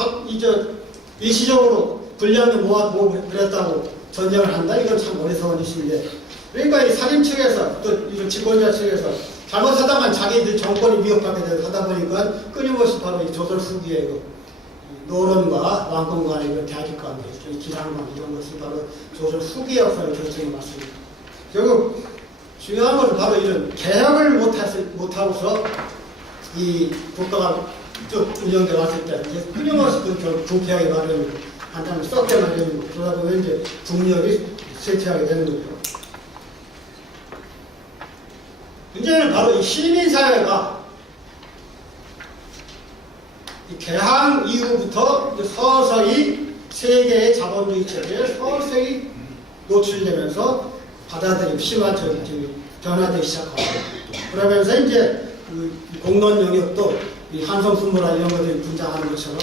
일시적으로 군량을 모아보고 그랬다고 전쟁을 한다? 이건 참 어리석은 짓인데 그러니까 이 살인 측에서 또 이 집권자 측에서 잘못하다만 자기들 정권이 위협하게 하다 보니까 끊임없이 바로 이 조선 후기의 노론과 왕권 간의 대립 관계, 기상관 이런 것이 바로 조선 후기 역사를 결정해 왔습니다. 결국 중요한 것은 바로 이런 개혁을 못하고서 이 국가가 쭉 운영돼 왔을 때 이제 끊임없이 부패하게 마련이고 한다면 썩게 마련이고 그러다 보면 이제 국력이 쇠퇴하게 되는 거죠. 문제는 바로 이 시민사회가 이 개항 이후부터 서서히 세계의 자본주의 체제에 서서히 노출되면서 받아들이고 심화적으로 변화되기 시작하고 그러면서 이제 공론 영역도 이 한성수모라 이런 것들이 분장하는 것처럼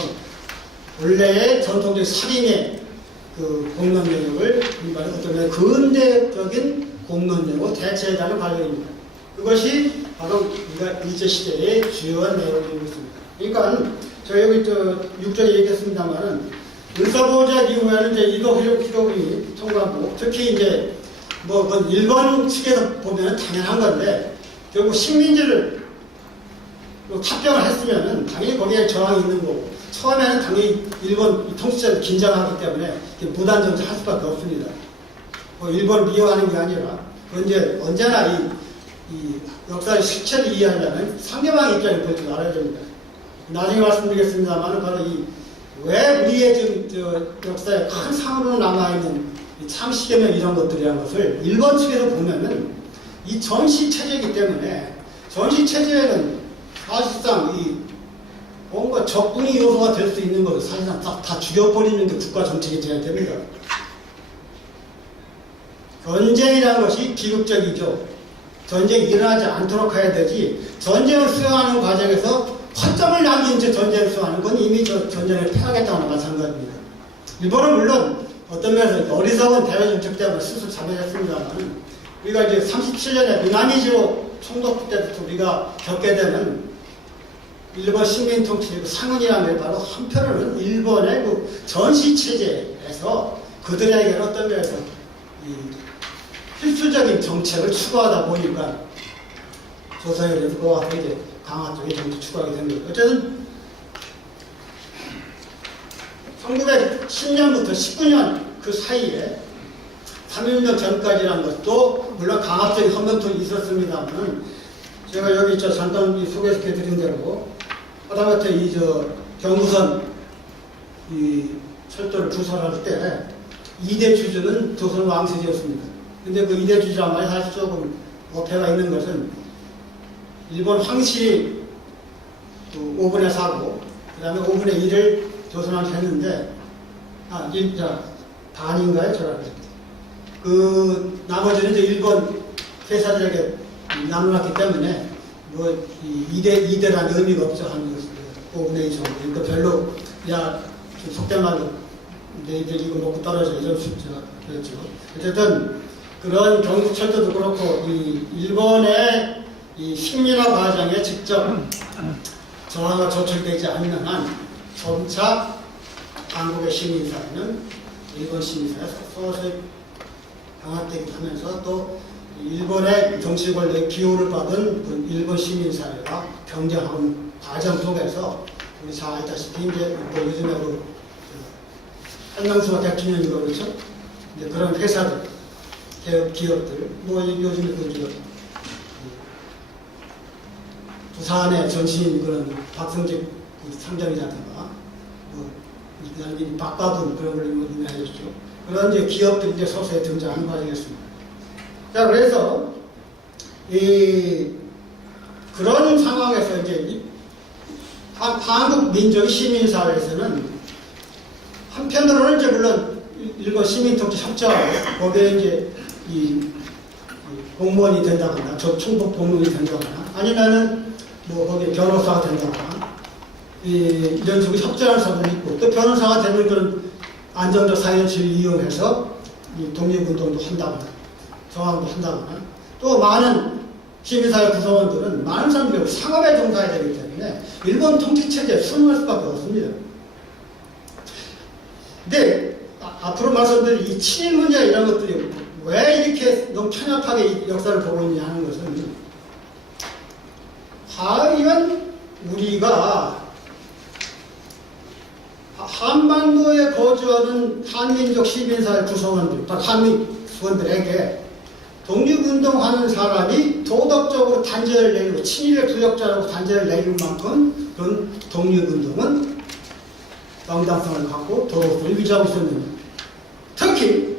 원래의 전통적 살인의 공론 영역을 어떤 근대적인 공론 영역으로 대체해가는 과정입니다. 그것이 바로 우리가 일제시대의 주요한 내용이고 있습니다. 그러니까 저 여기 6절에 얘기했습니다만은 을사보호제 이후에는 이제 이도 히로부미 통과하고 특히 이제 그건 일본 측에서 보면 당연한 건데 결국 식민지를 또 탑병을 했으면은 당연히 거기에 저항이 있는 거고, 처음에는 당연히 일본 통치자들 긴장하기 때문에 무단 정지할 수밖에 없습니다. 뭐 일본을 미워하는 게 아니라, 언제나 이 역사의 실체를 이해하려면 상대방의 입장을 볼 줄 알아야 됩니다. 나중에 말씀드리겠습니다만, 바로 왜 우리의 지금 역사에 큰 상으로 남아있는 창시개명 이런 것들이라는 것을 일본 측에서 보면은 이 전시체제이기 때문에, 전시체제에는 사실상 뭔가 적군이 요소가 될 수 있는 것을 사실상 다 죽여버리는 게 국가 정책이 돼야 됩니다. 전쟁이라는 것이 비극적이죠. 전쟁이 일어나지 않도록 해야 되지, 전쟁을 수행하는 과정에서 허점을 남긴 채 전쟁을 수행하는 건 이미 전쟁을 패하겠다는 마찬가지입니다. 일본은 물론 어떤 면에서 어리석은 대외 정책 때문에 스스로 자백했습니다만, 우리가 이제 37년에 미나미지로 총독부 때부터 우리가 겪게 되는 일본 식민 통치 상흔이라는 게 바로 한편으로는 일본의 그 전시 체제에서 그들에게 어떤 면에서 필수적인 정책을 추구하다 보니까 조선에 대해서 그와 같은 이제 강화적인 정책 추구하게 됩니다. 어쨌든 1910년부터 19년 그 사이에 3.1년 전까지라는 것도 물론 강압적인 헌병통이 있었습니다만, 제가 여기 잠깐 소개시켜드린 대로 하다못해 경부선 철도를 구설할 때 2대 주주는 조선 왕실이었습니다. 근데 그 2대 주주란 말이 사실 조금 어폐가 있는 것은, 일본 황실이 5분의 4고 그 다음에 5분의 1을 조선한테 했는데, 반인가요? 나머지는 이제 일본 회사들에게 나눠놨기 때문에, 2대라는 의미가 없죠. 한 5분의 2 정도. 그러니까 별로, 속된 말로, 너희들 이거 먹고 떨어져. 이런 그랬죠. 어쨌든, 그런 경부철도도 그렇고, 일본의 식민화 과정에 직접 저항과 조출되지 않는 한, 점차 한국의 시민사회는 일본 시민사회 서서히 병합되게 하면서, 또 일본의 정치 권력의 기호를 받은 그 일본 시민사회와 경쟁하는 과정 속에서 우리 잘 알다시피 이제 요즘에 한명수가 대통령이고 그렇죠. 이제 그런 회사들, 기업들, 요즘에 부산의 전신 그런 박성직 상장이라든가, 박바분 그런 걸 유명해졌죠. 그런 이제 기업들이 이제 서서히 등장하는 과정이었습니다. 자, 그래서 그런 상황에서 이제 한국 민족 시민사회에서는 한편으로는 이제 물론 일본 시민통치 협조하고 거기에 이제 공무원이 된다거나 총독 공무원이 된다거나 아니면은 거기에 변호사가 된다거나 이런 식으로 협조하는 사람도 있고, 또 변호사가 되는 그런 안정적 사회를 이용해서 독립운동도 한다거나 저항도 한다거나, 또 많은 시민사회 구성원들은 많은 사람들이 상업에 종사해야 되기 때문에 일본 통치체제에 순응할 수밖에 없습니다. 근데 앞으로 말씀드릴 이 친일 문제 이런 것들이 왜 이렇게 너무 편협하게 이 역사를 보고 있냐 하는 것은, 과연 우리가 한반도에 거주하는 한민족 시민사회 구성원들, 한민족원들에게 독립운동하는 사람이 도덕적으로 단죄를 내리고 친일의 부역자라고 단죄를 내릴 만큼 그런 독립운동은 정당성을 갖고 도덕성을 유지하고 있었는데, 특히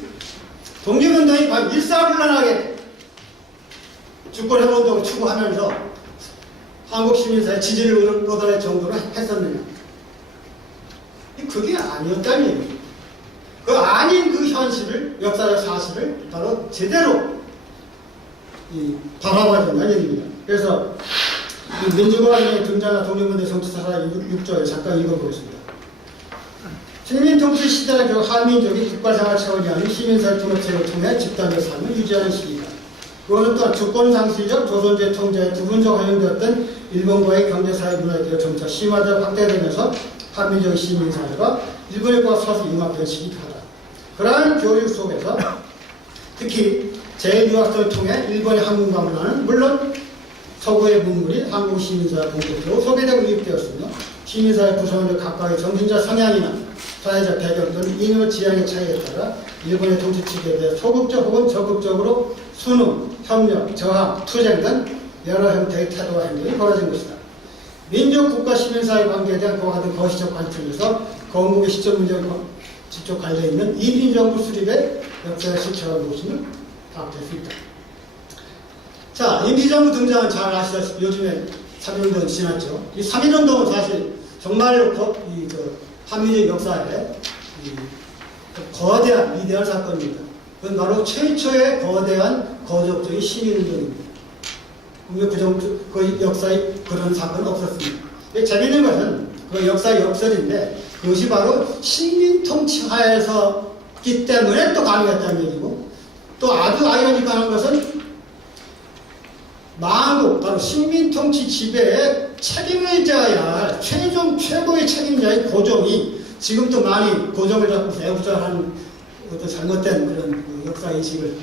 독립운동이 일사불란하게 주권해운동을 추구하면서 한국 시민사회 지지를 얻어낼 정도로 했었느냐? 그게 아니었다니. 그 아닌 그 현실을, 역사적 사실을 바로 제대로 바라봐야 된다는 얘기입니다. 그래서 민주공화국에 등장한 독립운동 정치사사 6조에 잠깐 읽어보겠습니다. 식민통치 시대의 한민족이 국가생활 차원이 아닌 시민사회 통합체를 통해 집단적 삶을 유지하는 시기다. 그거는 또한 주권상실적 조선제 통제에 부분적 활용되었던 일본과의 경제사회 문화계가 점차 심화되고 확대되면서 한민족 시민사회가 일본과 서서 융합된 시기이다. 그러한 교육 속에서 특히 제2유학생을 통해 일본의 한국과 문화는 물론 서구의 문물이 한국 시민사회 본격적으로 소개되고 유입되었으며 시민사회 구성원들 각각의 정신적 성향이나 사회적 배경 또는 인류 지향의 차이에 따라 일본의 통치 측에 대해 소극적 혹은 적극적으로 순응, 협력, 저항, 투쟁 등 여러 형태의 태도와 행동이 벌어진 것이다. 민족, 국가, 시민사회 관계에 대한 그와 같은 거시적 관점에서 건국의 시점 문제와 직접 관련있는 이민정부 수립의 역사의 실체가 무엇임을 파악될 수 있다. 자, 임시정부 등장은 잘 아시다시피 요즘에 3.1운동이 지났죠. 이 3.1운동은 사실 정말로 한민족 역사에 거대한 위대한 사건입니다. 그건 바로 최초의 거대한 거적적인 시민운동입니다. 그 역사에 그런 사건은 없었습니다. 재미있는 것은 그 역사의 역설인데 그것이 바로 식민통치하에서기 때문에 또 가능했다는 얘기고, 또 아주 아이러니컬한 것은 만국, 바로 식민통치 지배에 책임을 져야 할 최고의 책임자의 고종이 지금도 많이 고종을 잡고 애국자하는 어떤 잘못된 그런 그 역사인식을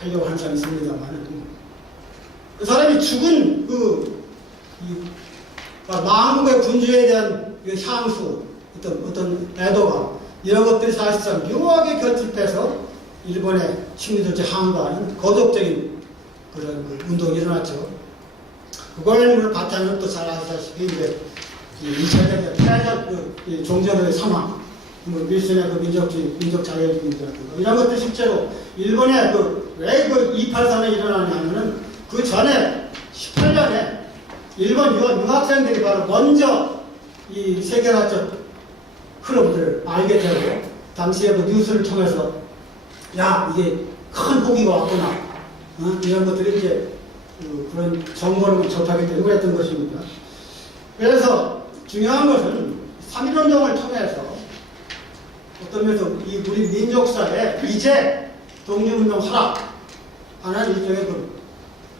하려고 하는 사람이 있습니다만, 그 사람이 죽은 만국의 군주에 대한 향수, 어떤 애도가, 이런 것들이 사실상 묘하게 결집해서 일본의 식민統치 항거하는 거적적인 그런 운동이 일어났죠. 그걸 바탕으로 또 잘 아시다시피 이제 2차 대전 패전 종전의 상황, 밀슨의 민족 자유주의자 이런 것들 실제로 일본의 왜 283에 일어나냐면은 그 전에 18년에 일본 유학생들이 바로 먼저 이 세계사적 흐름들을 알게 되고, 당시에 뉴스를 통해서 야, 이게 큰 호기가 왔구나, 이런 것들이 이제 그런 정보를 접하게 되고 그랬던 것입니다. 그래서 중요한 것은 3.1운동을 통해서 어떤 면에서 우리 민족사에 이제 독립운동 하라 하는 일종의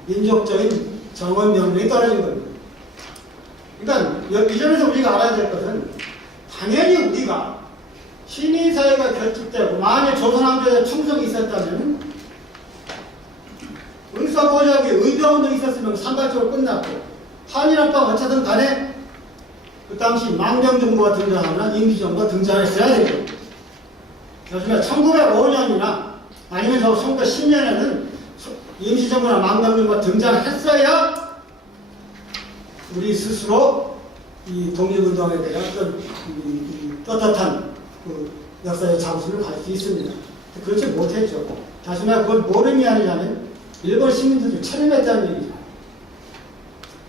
민족적인 정원 명령이 떨어진 겁니다. 그러니까 이 점에서 우리가 알아야 될 것은 당연히 우리가 시민사회가 결집되고 만약 조선왕조에 충성이 있었다면 을사보자기에 의병운동이 있었으면 산발적으로 끝났고, 한일합방 어쨌든 간에 그 당시 망명정부가 등장하거나 임시정부가 등장했어야 되고, 요즘에 1905년이나 아니면 1910년에는 임시정부나 망명정부가 등장했어야 우리 스스로 이 독립운동에 대한 어떤 떳떳한 역사의 자부심을 가질 수 있습니다. 그렇지 못했죠. 다시 말해 그걸 뭘 의미하느냐면 일본 시민들이 체념했다는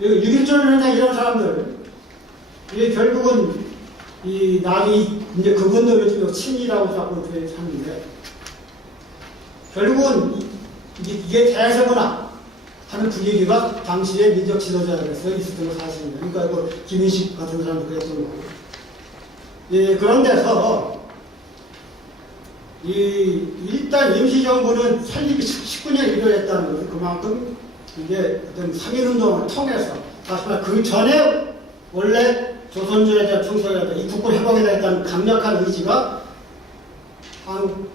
얘기죠. 6.1조를 하냐 이런 사람들, 이게 결국은 나중에 이제 그분들 요즘 친이라고 자꾸 하는데, 결국은 이게 대세구나 하는 분위기가 당시에 민족 지도자들에서 있었던 건 사실입니다. 그러니까 김인식 같은 사람도 그랬던 거고. 그런 데서 일단 임시정부는 설립이 19년 일요했다는 것은 그만큼 이게 어떤 3.1운동을 통해서, 사실 그 전에 원래 조선주에 대한 충성에 대한 이 국군 회복에 대한 강력한 의지가 한국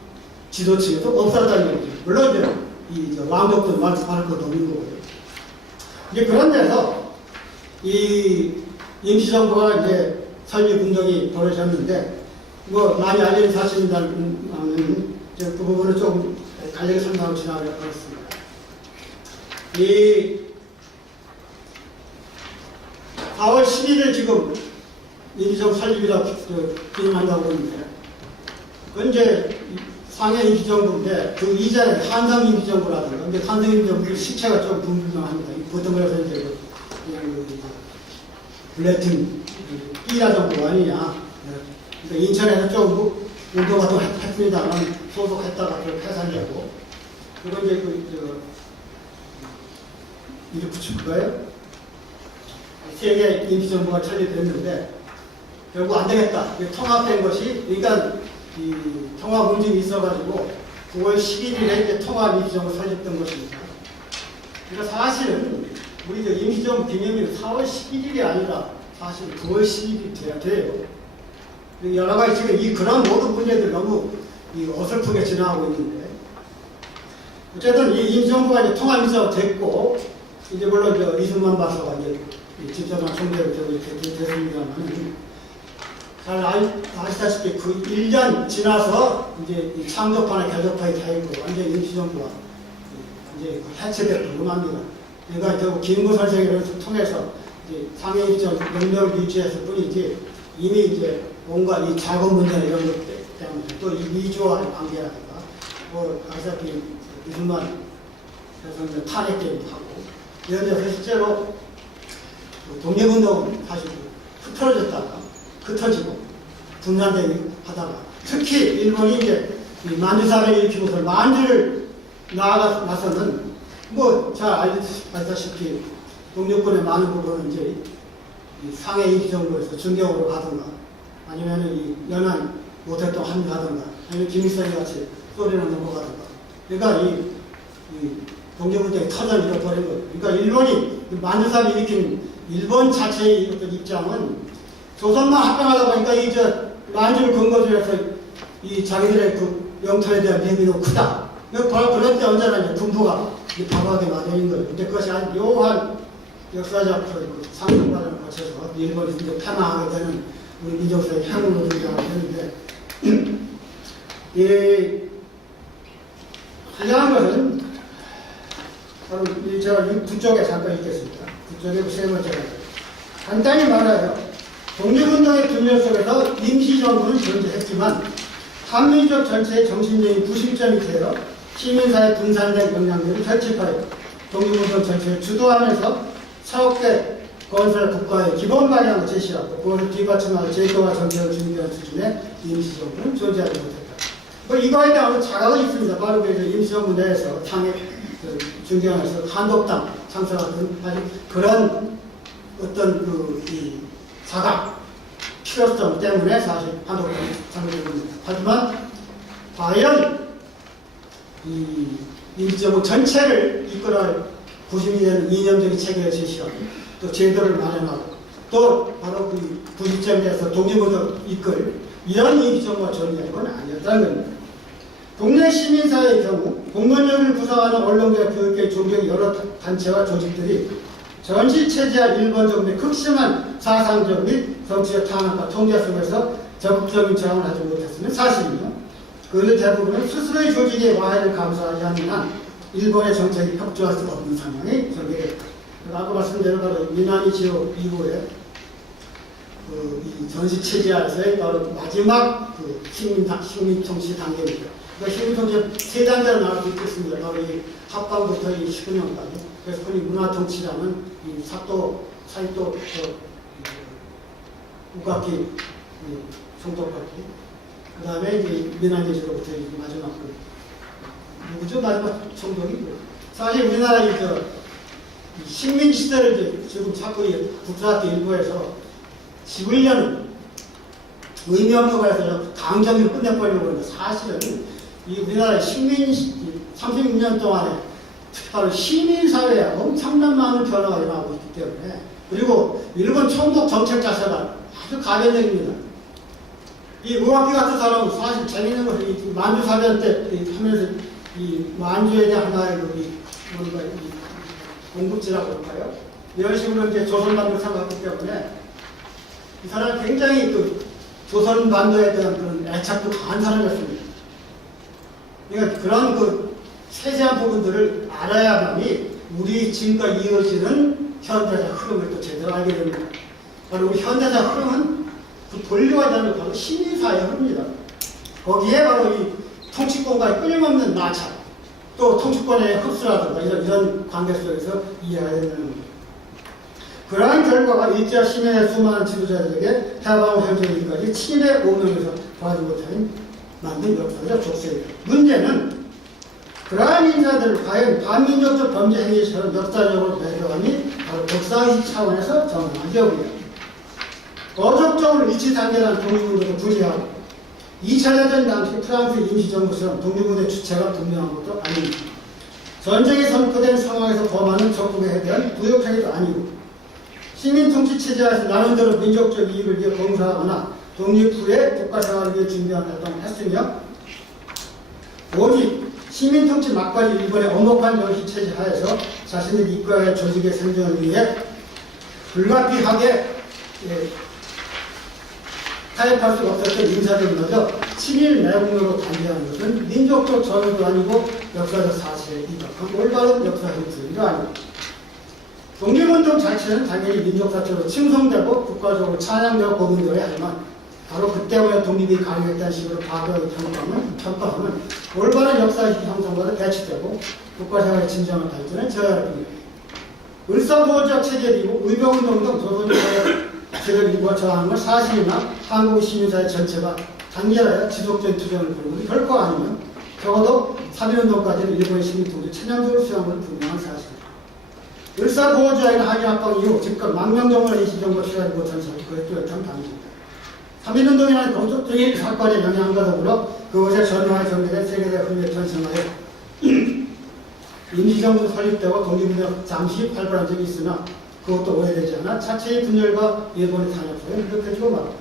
지도층에도 없었다는 거죠. 물론 이제 왕족도 말할 것도 없는 거고요. 이제 그런 데서 이 임시정부가 이제 설립운동이 벌어졌는데, 많이 알려진 사실입니다만 그 부분을 좀 간략히 설명하고 지나가겠습니다. 이 4월 11일 지금 임시정부 설립이라고 기념한다고 하는데, 그건 이제 상해 임시정부인데 그 이전에 한성 임시정부라든가, 근데 한성 임시정부 시체가 좀 불분명합니다. 보통 그래서 이제 그냥 블레팅 B라 정부 아니냐. 그러니까 인천에서 좀 운동 같은 거 했습니다만 소속했다가 그렇게 해산되고, 그리고 이제 이렇게 붙일 거예요. 세계 임시정부가 설립됐는데 결국 안 되겠다. 통합된 것이, 그러니까 이 통합 문제가 있어가지고 9월 11일에 이제 통합 임시정부 설립된 것입니다. 그러니까 사실은 우리 임시정부 기념일은 4월 11일이 아니라 사실 9월 12일이 돼야 돼요. 여러 가지 지금 그런 모든 문제들 너무 어설프게 지나가고 있는데, 어쨌든 이 임시정부가 이제 통합 임시정부가 됐고, 이제 물론 이승만 박사가 이제 집사관 총재로 되고 이렇게 됐습니다만, 잘 아시다시피 그 1년 지나서 이제 이 창조파나 개혁파에 다 있고 완전 임시정부가 이제 해체되고 합니다. 그러니까 결국 김구 선생을 통해서 이제 상해 입장 명령을 유지했을 뿐이지 이미 이제 뭔가 이 자금 문제나 이런 것 때문에 또 이 미주와의 관계라든가 뭐 아시다시피 이승만 대통령 탄핵 때문에 하고 이런 데서 실제로 독립운동은 사실 흐트러졌다가 흩어지고 분산되기 하다가 특히 일본이 이제 만주사를 일으키고서 만주를 나서는 뭐 잘 알다시피 독립군의 많은 부분은 이제 이 상해 임시정부에서 중경으로 가든가 아니면은 이 연안 못했던 한 가든가 아니면 김일성이 같이 소리나 넘어가든가 그러니까 이 독립운동의 터전을 잃어버린 거예요. 그러니까 일본이 만주사를 일으킨 일본 자체의 어떤 입장은 조선만 합병하다 보니까 이제 만주를 근거로 해서 이 자기들의 그 영토에 대한 대비도 크다. 바로 그럴 때 언제나 이제 군부가 방어하게 마련인 거예요. 근데 그것이 한 묘한 역사적 상승 과정을 거쳐서 일본이 이제 패망하게 되는 우리 민족사의 향후로 등장하게 되는데, 이 중요한 것은 바로 제가 북쪽에 잠깐 있겠습니다. 북쪽에 세 번째가 간단히 말하여 독립운동의 분열 속에서 임시정부는 존재했지만 한민족 전체의 정신적인 구심점이 되어 시민사회 분산된 영향력을 결집하여 독립운동 전체를 주도하면서 새롭게 건설 국가의 기본 방향을 제시하고 그것을 뒷받침하고 제도와 정책을 준비한 수준의 임시정부는 존재하지 못했다. 뭐 이거에 대한 자각은 있습니다. 바로 그 임시정부 내에서 창의 중경에서 한독당 창설하던 그런 어떤 이 자각 필요성 때문에 사실 한독당이 창설됩니다. 하지만 과연 이 임시정부 전체를 이끌어갈 구심이 되는 이념적인 체계를 제시하고 또 제도를 마련하고 또 바로 그 부시점에서 독립운동을 이끌 이런 임시정부가 존재한 건 아니었다는 겁니다. 국내 시민사회의 경우 공론력을 구성하는 언론과 교육계 종교 여러 단체와 조직들이 전시체제와 일본 정부의 극심한 사상적 및 정치적 탄압과 통제 속에서 적극적인 저항을 하지 못했으면 사실이며 그 대부분은 스스로의 조직의 와해를 감수하지 않는 한 일본의 정책이 협조할 수 없는 상황이 전개됐다. 아까 말씀드린 바로 미나미 지역 이후에 이 전시체제에서의 바로 마지막 식민 통치 단계입니다. 그러니까 식민 통치 세 단계로 나올 수 있겠습니다. 바로 이 합방부터 이 19년까지. 그래서 흔히 문화통치라는 이 사이토 우가키 총독까지. 그 다음에 이제 미나미지로부터 마지막 누구죠? 마지막 총독이 사실 우리나라 식민 시대를 이제 지금 자꾸 국사학교 일부에서 11년 의미 없는 거에서 강점기로 끝내버리려고 하는데 사실은 이 우리나라 식민 36년 동안에 바로 시민사회에 엄청난 많은 변화가 일어나고 있기 때문에 그리고 일본 총독 정책 자체가 아주 가변적입니다. 이 우아키 같은 사람은 사실 재밌는 것은 이 만주 사변 때 하면서 이 만주에 대한 하나의 뭔가 공급지라고 할까요? 이런 식으로 이제 조선반도를 생각했기 때문에 이 사람은 굉장히 조선반도에 대한 그런 애착도 강한 사람이었습니다. 그러니까 그런 세세한 부분들을 알아야만이 우리 지금까지 이어지는 현대사 흐름을 또 제대로 알게 됩니다. 바로 우리 현대사 흐름은 돌려야 되는 바로 시민사회 흐름입니다. 거기에 바로 이 통치권과의 끊임없는 마찰, 또 통치권의 흡수라든가 이런 관계 속에서 이해해야 되는 겁니다. 그러한 결과가 일제와 시민의 수많은 지도자들에게 해방 후 현재까지 침해 오명에서 도와지 못하는 만든 역사적 족쇄입니다. 문제는 그러한 인사들을 과연 반민족적 범죄 행위처럼 역사적으로 배려함이 바로 역사의식 차원에서 정당한 여부입니다. 어적적으로 일치 단계라는 독립운동을 부지하고 2차 대전 당시 프랑스 임시정부처럼 독립운동의 주체가 분명한 것도 아닙니다. 전쟁이 선포된 상황에서 범하는 적국에 대한 부역행위도 아니고 시민통치체제에서 나름대로 민족적 이익을 위해 봉사하거나 독립 후에 국가생활을 위해 준비한 활동을 했으며 오직 시민통치 막바지 일본의 엄혹한 정치 체제 하에서 자신의 이과의 조직의 생존을 위해 불가피하게 타협할 수 없었던 인사들마저 친일 내국으로 단죄하는 것은 민족적 전후도 아니고 역사적 사실에 입각한 올바른 역사 현실도 아닙니다. 독립운동 자체는 당연히 민족사적으로 칭송되고 국가적으로 찬양되고 고민되어야 하지만 바로 그때부터 독립이 가능했다는 식으로 과거의 평가하면 올바른 역사 형성과도 배치되고 국가생활의 진정한 발전은 저해할 뿐입니다. 을사보호적 체제이고 의병운동 등 조선의 세력 일부가 저항한 건 사실이나 한국 시민사회 전체가 단결하여 지속적인 투쟁을 벌이는 것이 결코 아니면 적어도 3.1운동까지는 일본의 시민통치 천연적으로 수용한 건 분명한 사실입니다. 을사보호주의는 한일 합방 이후 즉각 망명정원의 일시정부가 취하지 못한 사실 그에 뚜렷한 당입니다. 3.1운동이라는 공적적인 사건의 영향과 더불어 그것에 전후와 전개된 세계사회 흐름에 전승하여 임시정부 설립되고 독립운동 잠시 활발한 적이 있으나 그것도 오래되지 않아 차체의 분열과 일본의 탄압 속에 미흡해지고 말았다.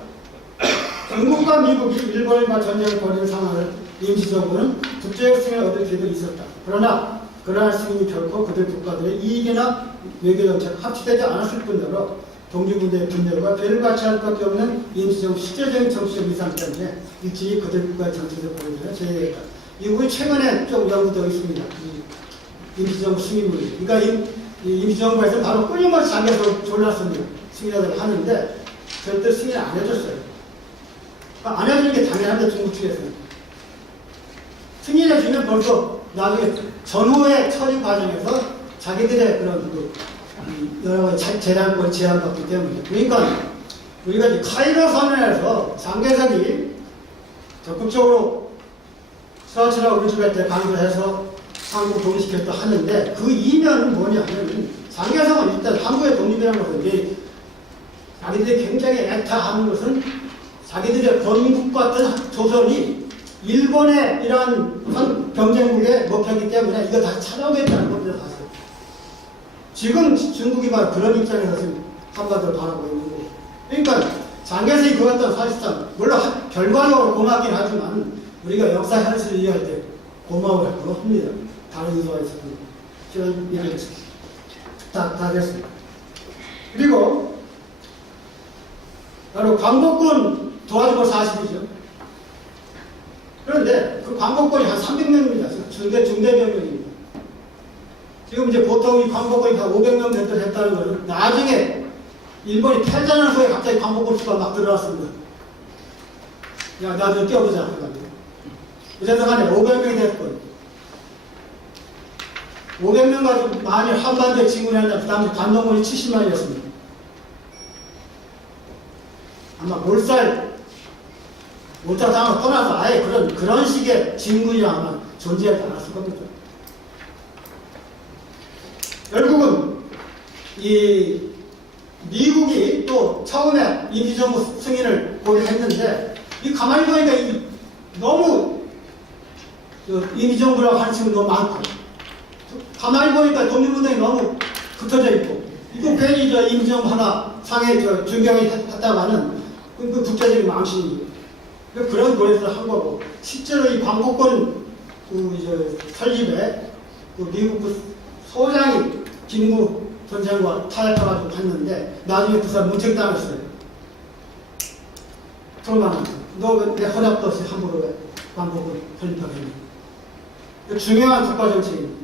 중국과 미국이 일본과 전쟁을 벌이는 상황을 임시정부는 국제적 승인을 얻을 기회도 있었다. 그러나 그러한 승인이 결코 그들 국가들의 이익이나 외교정책 합치되지 않았을 뿐더러 독립운동의 분열과 배를 같이 할 수밖에 없는 임시정부 실제적인 정치적 위상 때문에 일찍이 그들 국가의 정책을 보여주는 제외했다. 이후에 최근에 좀 연구되어 있습니다. 임시정부 승인물이. 그러니까 임시정부에서 바로 끊임없이 장에서 졸랐습니다. 승인을 하는데 절대 승인 안 해줬어요. 안 해주는 게 당연한데 중국 측에서는. 승인해주면 벌써 나중에 전후의 처리 과정에서 자기들의 그런 여러 가지 재량권을 제한받기 때문에. 그러니까 우리가 이제 카이로 선언에서 장개석이 적극적으로 스와치라고 루즈벨트 때 강조해서 한국 독립시켰다 하는데 그 이면은 뭐냐면 장개석은 일단 한국의 독립이라는 것은 이제 자기들이 굉장히 애타하는 것은 자기들의 건국 같은 조선이 일본의 이러한 경쟁국에 먹혔기 때문에 이거 다 찾아오겠다는 겁니다. 사실. 지금 중국이 바로 그런 입장에서 지금 한반도를 바라보고 있는 거예요. 그러니까 장개석이 그 같은 사실상 물론 결과적으로 고맙긴 하지만 우리가 역사 현실을 이해할 때 고마워할 건 없습니다. 다른 의도가 있었군요. 제가 이해하겠습니다. 다 됐습니다. 그리고 바로 광복군 도와준 건 사실이죠. 그런데 그 광복군이 한 300명입니다. 중대병력입니다. 지금 이제 보통 이 광복군이 한 500명 됐다는 것은 나중에 일본이 패전하는 속에 갑자기 광복군 수가 막 들어왔습니다. 야, 나중에 뛰어보자. 어쨌든 간에 500명이 됐거든요. 500명 가지고 만일 한반도에 진군한다. 그 당시 관동군이 70만이었습니다. 아마 몰살당을 떠나서 아예 그런 식의 진군이 아마 존재하지 않았을 겁니다. 결국은 이 미국이 또 처음에 임시정부 승인을 고려했는데 이 가만히 보니까 너무 임시정부라고 하는 친구 너무 많고 가만히 보니까 독립운동이 너무 흩어져 있고 이거 괜히 임시정부 하나 상해 준경이 했다가는 그 국제적인 망신이죠. 그런 고려를 한 거고 실제로 이 광복군 설립에 미국 소장이 김구 전쟁과 타협해가지고 갔는데 나중에 그 사람 문책당했어요. 정말 너 내 허락도 없이 함부로 왜 광복을 설립하겠니? 중요한 국가 정책입니다.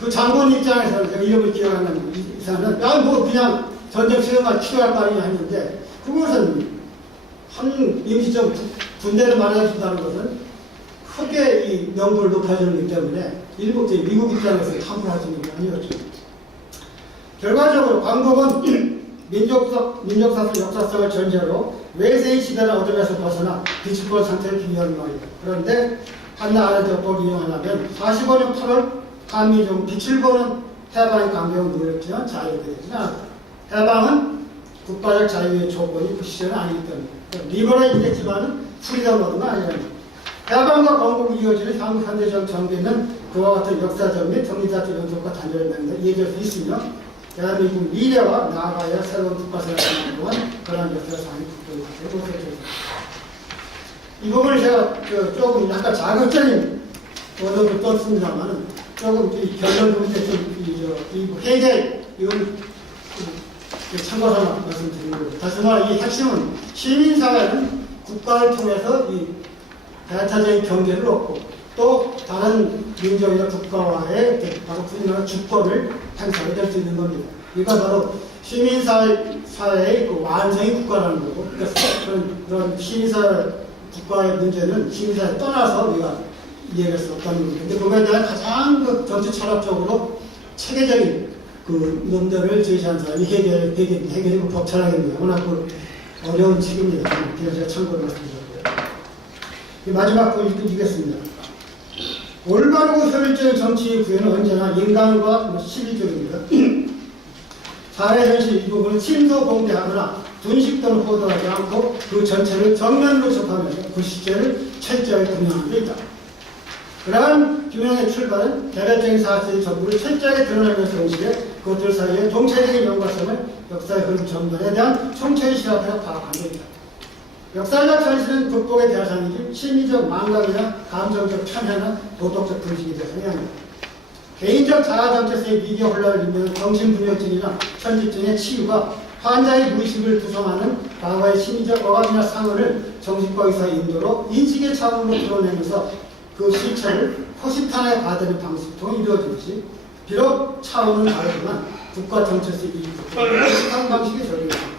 그 장군 입장에서 제가 이름을 기억하는 이사는 뭐 그냥 전쟁 수행할 필요할 거 아니냐 했는데 그것은 한 임시정 군대를 마련해준다는 것은 크게 이 명분을 높여주는 거기 때문에 미국 입장에서 함부로 할 수 있는 게 아니었죠. 결과적으로 광복은 민족사적 역사성을 전제로 외세의 시대를 어둠에서 벗어나 비축권 상태를 비유하는 말이다. 그런데 한나 아래대법을 이용하려면 45년 8월 한미정 빛을 보는 해방의 강경을 누렸지만 자유가 되지는 않았다. 해방은 국가적 자유의 조건이 그 시절은 아니기 때문에 리버럴이겠지만은 프리덤 얻은 건 아니랍니다. 해방과 건국이 이어지는 한국 현대적 전개는 그와 같은 역사적 및 정리사적 연속과 단절을 맺는데 이어질 수 있으며 대한민국 미래와 나아가야 새로운 국가생활을 하는 동안 그러한 역사 상이 국도에 모색되었습니다. 이 부분을 제가 조금 약간 자극적인 언어도 떴습니다만은 조금 이 결론 부분에 좀 해결 이건 참고로 말씀드리는 거죠. 다시 말해 이 핵심은 시민사회는 국가를 통해서 이 대타적인 경계를 얻고 또 다른 민족이나 국가와의 바로 우리나라 주권을 행사하게 될 수 있는 겁니다. 이가 바로 시민사회의 그 완성의 국가라는 거고, 그래서 그런 시민사회 국가의 문제는 시민사회 떠나서 우리가 이해할 수 없다는 겁니다. 근데 그거에 대한 가장 그 정치 철학적으로 체계적인 그 논들을 제시한 사람이 해결이고 법철학입니다. 워낙 그 어려운 책입니다. 그래서 제가 참고로 말씀드렸고요. 마지막 거 읽겠습니다. 올바르고 효율적인 정치의 구현은 언제나 인간과 실질적입니다. 사회 현실 이 부분은 침소봉대하거나 분식 또는 호도하지 않고 그 전체를 정면으로 접하면서 그 실제를 철저하게 규명하는 데 있다. 그러한 규명의 출발은 개별적인 사실의 전부를 철저하게 드러내면서 동시에 그것들 사이의 동체적인 연관성을 역사의 흐름 전반에 대한 총체의 시각에서 파악하는 데 있다. 역사적 현실은 극복의 대상이지 심리적 망각이나 감정적 편향이나 도덕적 분식이 대상이 아니다. 개인적 자아 정체성의 미디어 혼란을 일으키는 정신분열증이나 편집증의 치유가 환자의 무의식을 구성하는 과거의 심리적 억압이나 상흔을 정신과 의사의 인도로 인식의 차원으로 드러내면서 그 실체를 허심탄회하게 받아들이는 방식을 통해 이루어지듯이 비록 차원은 다르지만 국가 정체성의 이익한 방식이 적용됩니다.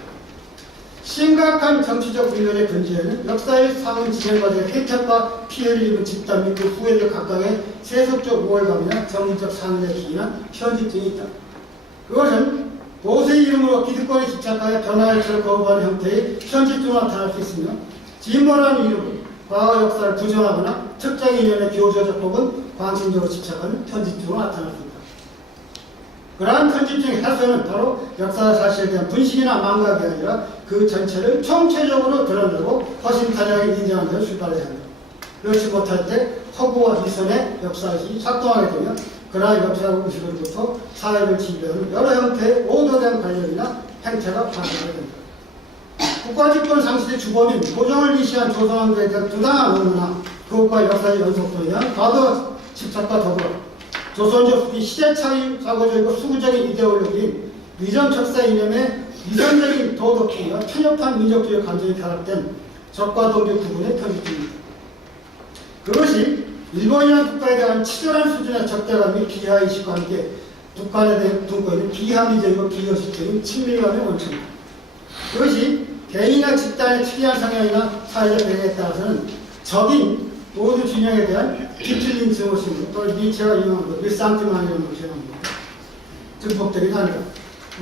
심각한 정치적 분열의 근저에는 역사의 상흔 진행 과정의 혜택과 피해를 입은 집단 및 그 후에들 각각의 세속적 우월감이나 정치적 상흔에 기인한 현실증이 있다. 그것은 보수의 이름으로 기득권에 집착하여 변화를 거부하는 형태의 현실증으로 나타날 수 있으며 진보라는 이름으로 과거 역사를 부정하거나 특정 이념에 교조적 혹은 광신적으로 집착하는 편집증으로 나타날 수 있다. 그러한 편집증의 해소는 바로 역사 사실에 대한 분식이나 망각이 아니라 그 전체를 총체적으로 드러내고 허심탄회하게 인정하는 데를 출발해야 합니다. 그렇지 못할 때 허구와 위선의 역사의식이 작동하게 되면 그러한 역사의식으로부터 사회를 지배하는 여러 형태의 오도된 관력이나 행태가 발생하게 됩니다. 국가집권 상실의 주범인 고정을 위시한 조선왕조에 대한 부당한 의무나 그것과 역사의 연속성에 대한 과도 집착과 더불어 조선적 시대차이 사고적이고 수구적인 이데올로기인 위정척사 이념의 위선적인 도덕주의와 편협한 민족주의 감정이 결합된 적과 동의 구분의 편집입니다. 그것이 일본이라는 국가에 대한 치졸한 수준의 적대감 및 비하의식과 함께 북한에 대한 분권은 비합리적이고 비효식적인 친밀감의 원천입니다. 그것이 개인이나 집단의 특이한 성향이나 사회적 배경에 따라서는 적인 모두 진영에 대한 뒤틀린 증오심, 또는 니체가 유명한 것, 밀상트만이라는 것이 나옵니다. 증폭되긴 합니다.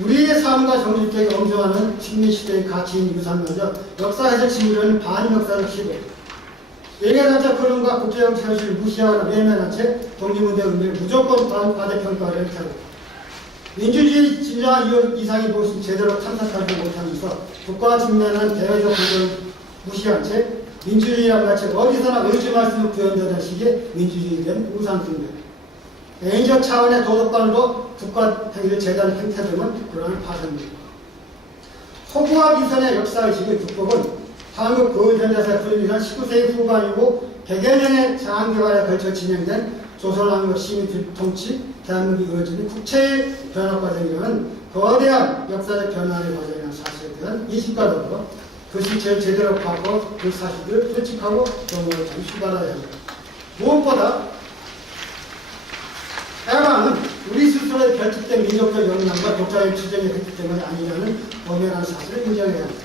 우리의 삶과 정신적인 엄정하는 식민시대의 가치인 유산마저 역사에서 지으려는 반역사적 시도, 외교단체 흐름과 국제적 현실을 무시하거나 외면한 채 독립운동의 의미를 무조건 과대평가를 하고 민주주의 진정한 이상이 무엇인지 제대로 탐색하지 못하면서 국가가 직면한 대외적 구조를 무시한 채 민주주의란 마치 어디서나 의심할 수 있는 구현되는 식의 민주주의에 대한 우상숭배, 개인적 차원의 도덕관으로 국가 행위를 제대로 행태 등은 그러한 파생입니다. 허구와 위선의 역사의식의 극복은 한국 근현대사의 불미한 19세기 후반이고 100여 년의 장기화에 걸쳐 진행된 조선왕조 시민 통치, 대한민국이 이루어지는 국체의 변화 과정이라는 거대한 역사적 변화의 과정이라는 사실에 대한 인식과 더불어 그 실체를 제대로 파악하고 그 사실을 솔직하고 정보를 잘 수발해야 합니다. 무엇보다 해방은 우리 스스로의 결집된 민족적 역량과 독자의 추정에 했기 때문에 아니라는 엄연한 사실을 인정해야 합니다.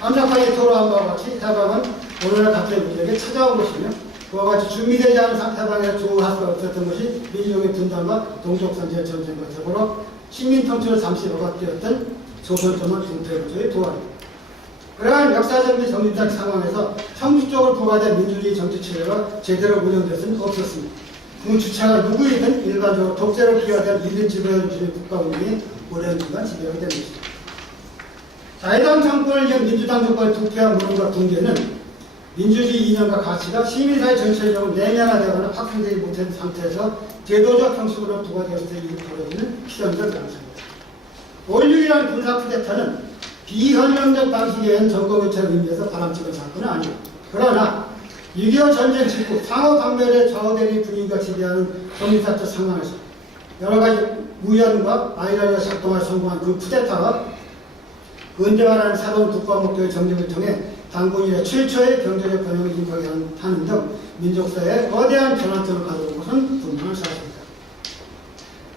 함락하게 토로한 바와 같이 해방은 오늘날 각자의 민족에 찾아온 것이며 그와 같이 준비되지 않은 해방에 조우할 수 없었던 것이 민족의 분단과 동족선지의 전쟁과 더불어 식민 통치를 잠시 억압되었던 조선조만 중태부조의 도안입니다. 그러한 역사적 및 정치적 상황에서 형식적으로 부과된 민주주의 정치체제가 제대로 운영될 수는 없었습니다. 그 주체가 누구이든 일반적으로 독재로 비화된 1인 지배주의 국가 운영이 오랜 기간 지배하게 된 것입니다. 자유당 정권을 이은 민주당 정권의 부패한 무능과 붕괴는 민주주의 이념과 가치가 시민사회 전체적으로 내면화되거나 확산되지 못한 상태에서 제도적 형식으로 부과되었을 때 벌어지는 필연적 양상입니다. 5.16이라는 군사 쿠데타는 비헌정적 방식의 정권교체를 의미해서 바람직한 사건은 아닙니다. 그러나 6.25 전쟁 직후 상호 강멸의 좌우대립 분위기가 지배하는 정리사적 상황에서 여러 가지 우연과 아이라이가 작동할 성공한 그 쿠데타가 은대화라는 새로운 국가 목표의 정립을 통해 단군 이래 최초의 경제적 변형을 인정하는 등 민족사회에 거대한 전환점을 가져온 것은 분명한 사실입니다.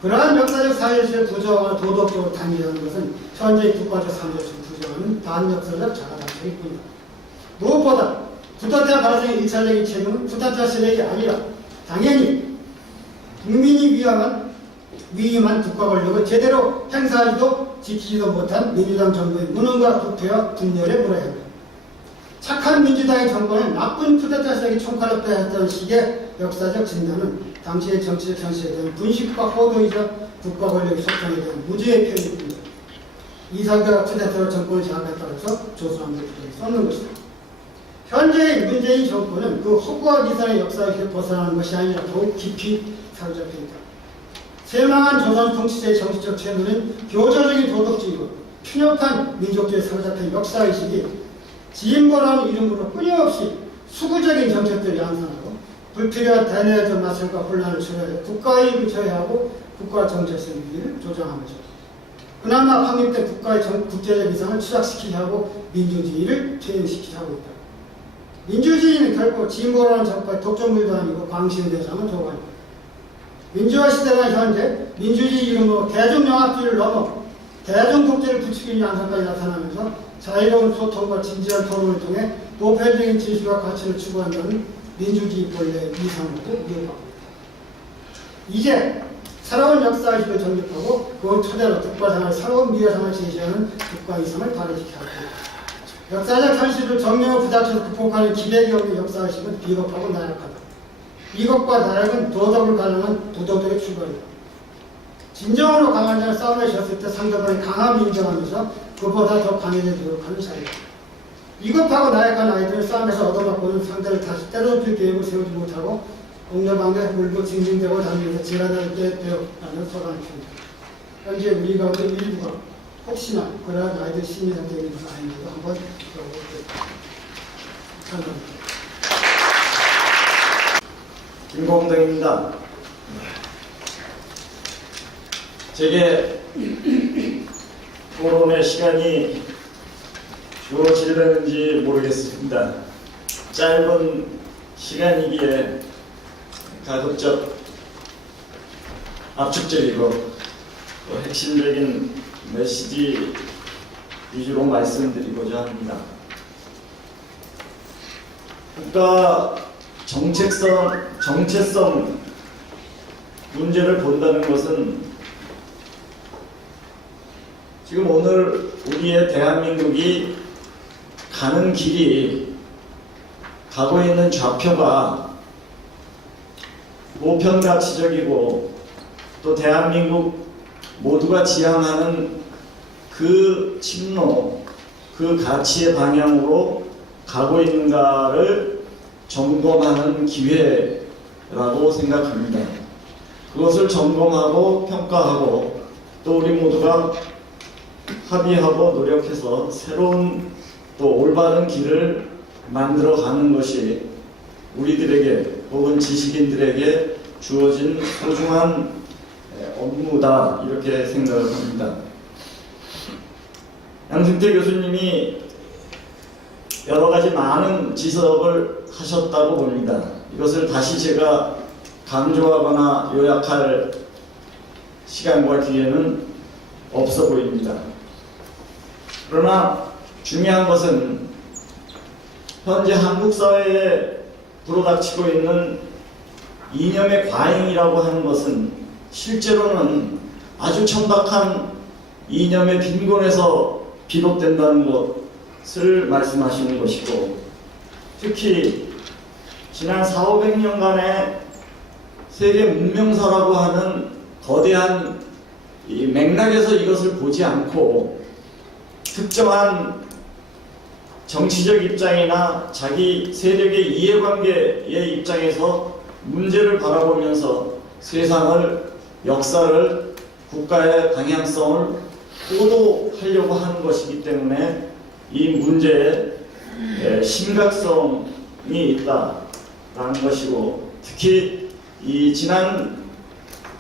그러한 역사적 사실을 부정하거나 도덕적으로 단죄하는 것은 현재의 국가적 상대를 부정하는 반역사적 자가당착일 뿐이다. 무엇보다 쿠데타 발생의 1차적인 책임은 쿠데타 세력이 아니라 당연히 국민이 위임한 국가 권력을 제대로 행사하지도 지키지도 못한 민주당 정부의 무능과 부패와 분열에 물어야 합니다. 착한 민주당의 정권은 나쁜 쿠데타 세력이 총칼로 빼앗았던 식의 역사적 진단은 당시의 정치적 현실에 대한 분식과 호도이자 국가 권력의 속성에 대한 무죄의 표현입니다. 이삭과 쿠데타로 정권을 장악했다고 해서 조선왕조를 썼는 것이다. 현재의 문재인 정권은 그 허구와 미산의 역사에서 벗어나는 것이 아니라 더욱 깊이 사로잡혀 있다. 쇠망한 조선 통치자의 정치적 체면은 교조적인 도덕주의고 편협한 민족주의에 사로잡힌 역사의식이 지인보라는 이름으로 끊임없이 수구적인 정책들을 양산하고 불필요한 대내적 마찰과 혼란을 초래하여 국가의 이익을 저해하고 국가 정체성 위기를 조장한 거죠. 그나마 확립된 국가의 국제적 이상을 추락시키려 하고 민주주의를 퇴행시키려 하고 있다. 민주주의는 결코 지인보라는 정파의 독점물도 아니고 광신의 대상은 도가입니다. 민주화 시대가 현재 민주주의 이름으로 대중영합주의를 넘어 대중독재를 부추기는 양상까지 나타나면서 자유로운 소통과 진지한 토론을 통해 보편적인 진실과 가치를 추구한다는 민주주의 본래의 이상으로도 위협하고 있다. 이제 새로운 역사의식을 정립하고 그걸 토대로 국가상을 새로운 미래상을 제시하는 국가 이상을 발휘시켜야 합니다. 역사적 현실을 정령을 부닥쳐서 극복하는 기백이 없는 역사의식은 비겁하고 나약하다. 이것과 나락은 도덕을 가능한 도덕의 출발이다. 진정으로 강한 자는 싸움에 졌을 때 상대방의 강함을 인정하면서 그보다 더 강해지도록 하는 자이다. 비겁하고 나약한 아이들은 싸움에서 얻어맞고는 상대를 다시 때려눕힐 계획을 세우지 못하고 동네방네 물고 징징대고 다니면서 지랄할 때 되었다는 서간을 줍니다. 현재 우리 가운데 일부가 혹시나 그러한 아이들 심리 상태에 있는 것은 아닌지도 한번 들어보겠습니다. 감사합니다. 김공덕입니다. 제게 토론의 시간이 주어질는지 모르겠습니다. 짧은 시간이기에 가급적 압축적이고 또 핵심적인 메시지 위주로 말씀드리고자 합니다. 국가 정체성 문제를 본다는 것은 지금 오늘 우리의 대한민국이 가는 길이 가고 있는 좌표가 보편가치적이고 또 대한민국 모두가 지향하는 그 침로, 그 가치의 방향으로 가고 있는가를 점검하는 기회라고 생각합니다. 그것을 점검하고 평가하고 또 우리 모두가 합의하고 노력해서 새로운 또 올바른 길을 만들어가는 것이 우리들에게 혹은 지식인들에게 주어진 소중한 업무다 이렇게 생각을 합니다. 양승태 교수님이 여러 가지 많은 지적을 하셨다고 봅니다. 이것을 다시 제가 강조하거나 요약할 시간과 기회는 없어 보입니다. 그러나 중요한 것은 현재 한국 사회에 불어닥치고 있는 이념의 과잉이라고 하는 것은 실제로는 아주 천박한 이념의 빈곤에서 비롯된다는 것을 말씀하시는 것이고, 특히 지난 400~500년간의 세계 문명사라고 하는 거대한 이 맥락에서 이것을 보지 않고 특정한 정치적 입장이나 자기 세력의 이해관계의 입장에서 문제를 바라보면서 세상을, 역사를, 국가의 방향성을 호도하려고 하는 것이기 때문에 이 문제에 심각성이 있다. 것이고, 특히 이 지난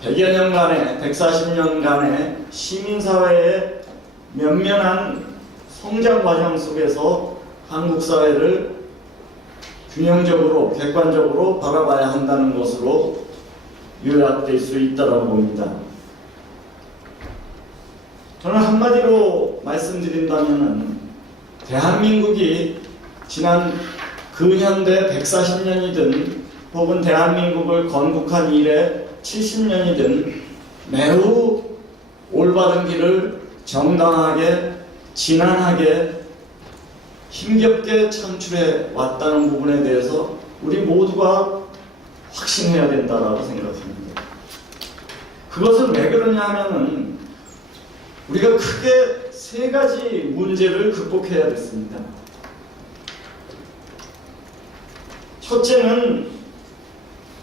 100여 년간의 140년간의 시민사회의 면면한 성장 과정 속에서 한국 사회를 균형적으로 객관적으로 바라봐야 한다는 것으로 요약될 수 있다고 봅니다. 저는 한마디로 말씀드린다면 대한민국이 지난 근현대 140년이든 혹은 대한민국을 건국한 이래 70년이든 매우 올바른 길을 정당하게 진안하게 힘겹게 창출해 왔다는 부분에 대해서 우리 모두가 확신해야 된다고 생각합니다. 그것은 왜 그러냐 하면은 우리가 크게 세 가지 문제를 극복해야 됐습니다. 첫째는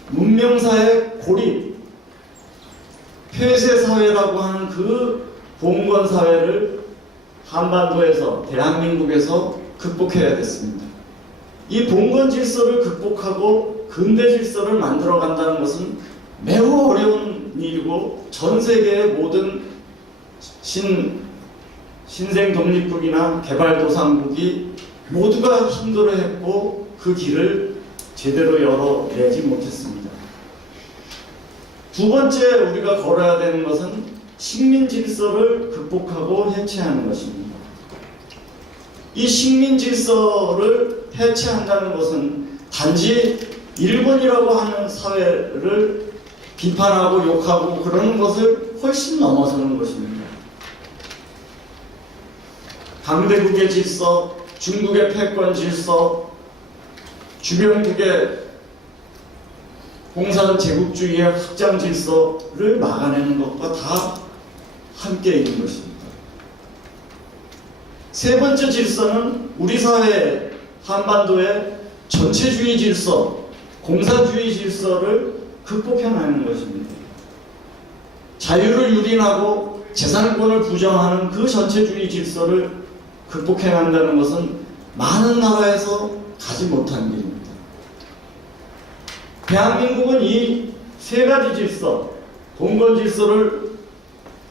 문명사회 고립, 폐쇄사회라고 하는 그 봉건사회를 한반도에서, 대한민국에서 극복해야 됐습니다. 이 봉건 질서를 극복하고 근대 질서를 만들어 간다는 것은 매우 어려운 일이고 전 세계의 모든 신생 독립국이나 개발도상국이 모두가 힘들어했고 그 길을 제대로 열어내지 못했습니다. 두 번째 우리가 걸어야 되는 것은 식민 질서를 극복하고 해체하는 것입니다. 이 식민 질서를 해체한다는 것은 단지 일본이라고 하는 사회를 비판하고 욕하고 그러는 것을 훨씬 넘어서는 것입니다. 강대국의 질서, 중국의 패권 질서, 주변국의 공산 제국주의의 확장 질서를 막아내는 것과 다 함께 있는 것입니다. 세 번째 질서는 우리 사회 한반도의 전체주의 질서, 공산주의 질서를 극복해내는 것입니다. 자유를 유린하고 재산권을 부정하는 그 전체주의 질서를 극복해낸다는 것은 많은 나라에서 가지 못한 길입니다. 대한민국은 이 세 가지 질서, 봉건 질서를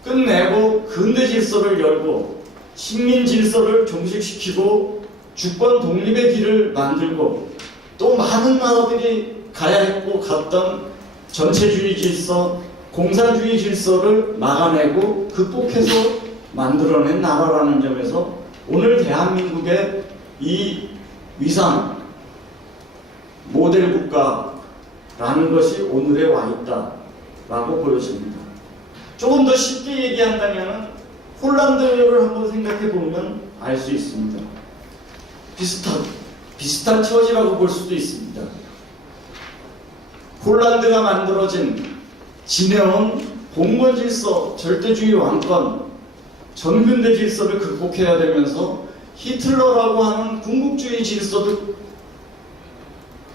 끝내고 근대 질서를 열고 식민 질서를 종식시키고 주권 독립의 길을 만들고 또 많은 나라들이 가야 했고 갔던 전체주의 질서, 공산주의 질서를 막아내고 극복해서 만들어낸 나라라는 점에서 오늘 대한민국의 이 위상, 모델 국가라는 것이 오늘에 와 있다라고 보여집니다. 조금 더 쉽게 얘기한다면 폴란드를 한번 생각해 보면 알 수 있습니다. 비슷한 처지라고 볼 수도 있습니다. 폴란드가 만들어진 지내온 봉건 질서, 절대주의 왕권, 전근대 질서를 극복해야 되면서 히틀러라고 하는 군국주의 질서도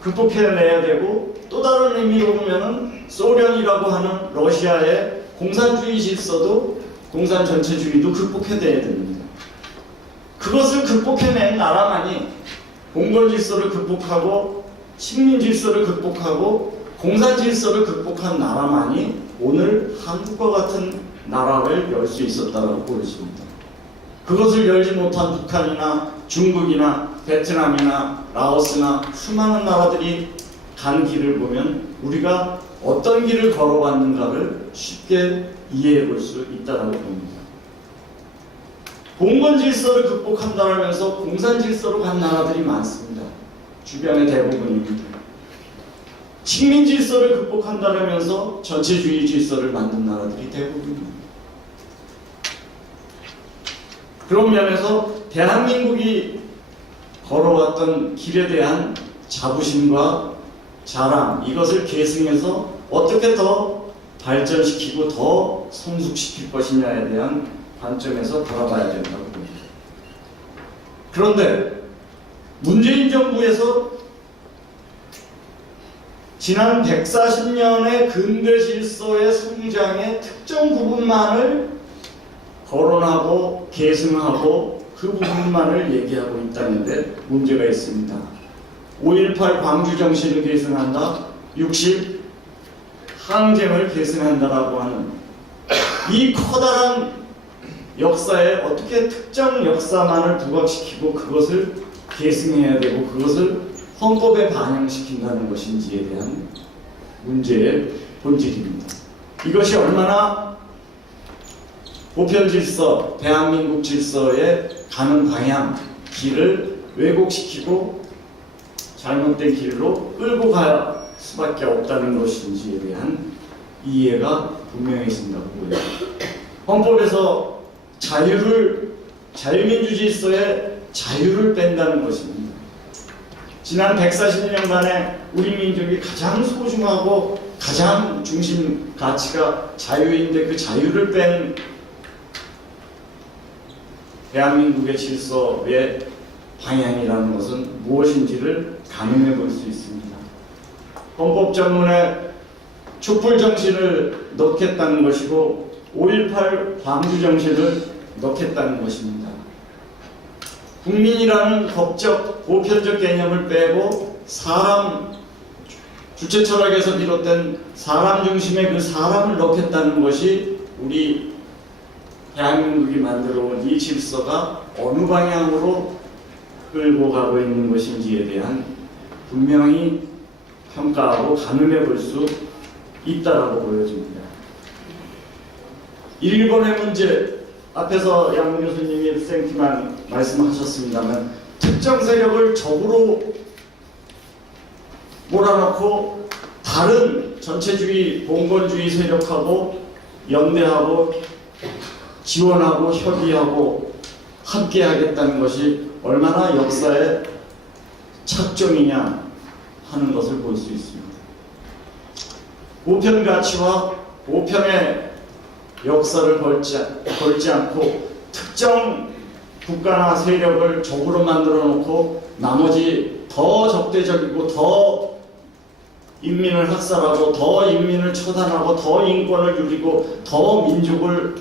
극복해내야 되고 또 다른 의미로 보면은 소련이라고 하는 러시아의 공산주의 질서도 공산 전체주의도 극복해야 됩니다. 그것을 극복해낸 나라만이 봉건 질서를 극복하고 식민 질서를 극복하고 공산 질서를 극복한 나라만이 오늘 한국과 같은 나라를 열 수 있었다고 보여집니다. 그것을 열지 못한 북한이나 중국이나 베트남이나 라오스나 수많은 나라들이 간 길을 보면 우리가 어떤 길을 걸어왔는가를 쉽게 이해해 볼 수 있다고 봅니다. 봉건 질서를 극복한다면서 공산 질서로 간 나라들이 많습니다. 주변의 대부분입니다. 식민 질서를 극복한다면서 전체주의 질서를 만든 나라들이 대부분입니다. 그런 면에서 대한민국이 걸어왔던 길에 대한 자부심과 자랑, 이것을 계승해서 어떻게 더 발전시키고 더 성숙시킬 것이냐에 대한 관점에서 바라봐야 된다고 봅니다. 그런데 문재인 정부에서 지난 140년의 근대 질서의 성장의 특정 부분만을 거론하고 계승하고 그 부분만을 얘기하고 있다는데 문제가 있습니다. 5.18 광주 정신을 계승한다. 60 항쟁을 계승한다라고 하는 이 커다란 역사에 어떻게 특정 역사만을 부각시키고 그것을 계승해야 되고 그것을 헌법에 반영시킨다는 것인지에 대한 문제의 본질입니다. 이것이 얼마나 보편 질서, 대한민국 질서에 가는 방향, 길을 왜곡시키고 잘못된 길로 끌고 갈 수밖에 없다는 것인지에 대한 이해가 분명해진다고 보여요. 헌법에서 자유민주 질서의 자유를 뺀다는 것입니다. 지난 140년간의 우리 민족이 가장 소중하고 가장 중심 가치가 자유인데 그 자유를 뺀 대한민국의 질서의 방향이라는 것은 무엇인지를 가늠해 볼 수 있습니다. 헌법 전문에 촛불 정신을 넣겠다는 것이고 5.18 광주 정신을 넣겠다는 것입니다. 국민이라는 법적, 보편적 개념을 빼고 사람, 주체 철학에서 비롯된 사람 중심의 그 사람을 넣겠다는 것이 우리 대한민국이 만들어 온 이 질서가 어느 방향으로 끌고 가고 있는 것인지에 대한 분명히 평가하고 가늠해 볼 수 있다라고 보여집니다. 1번의 문제, 앞에서 양 교수님이 생뚱한 말씀하셨습니다만 특정 세력을 적으로 몰아넣고 다른 전체주의, 봉건주의 세력하고 연대하고 지원하고 협의하고 함께하겠다는 것이 얼마나 역사의 착정이냐 하는 것을 볼 수 있습니다. 보편 가치와 보편의 역사를 걸지 않고 특정 국가나 세력을 적으로 만들어 놓고 나머지 더 적대적이고 더 인민을 학살하고 더 인민을 처단하고 더 인권을 누리고 더 민족을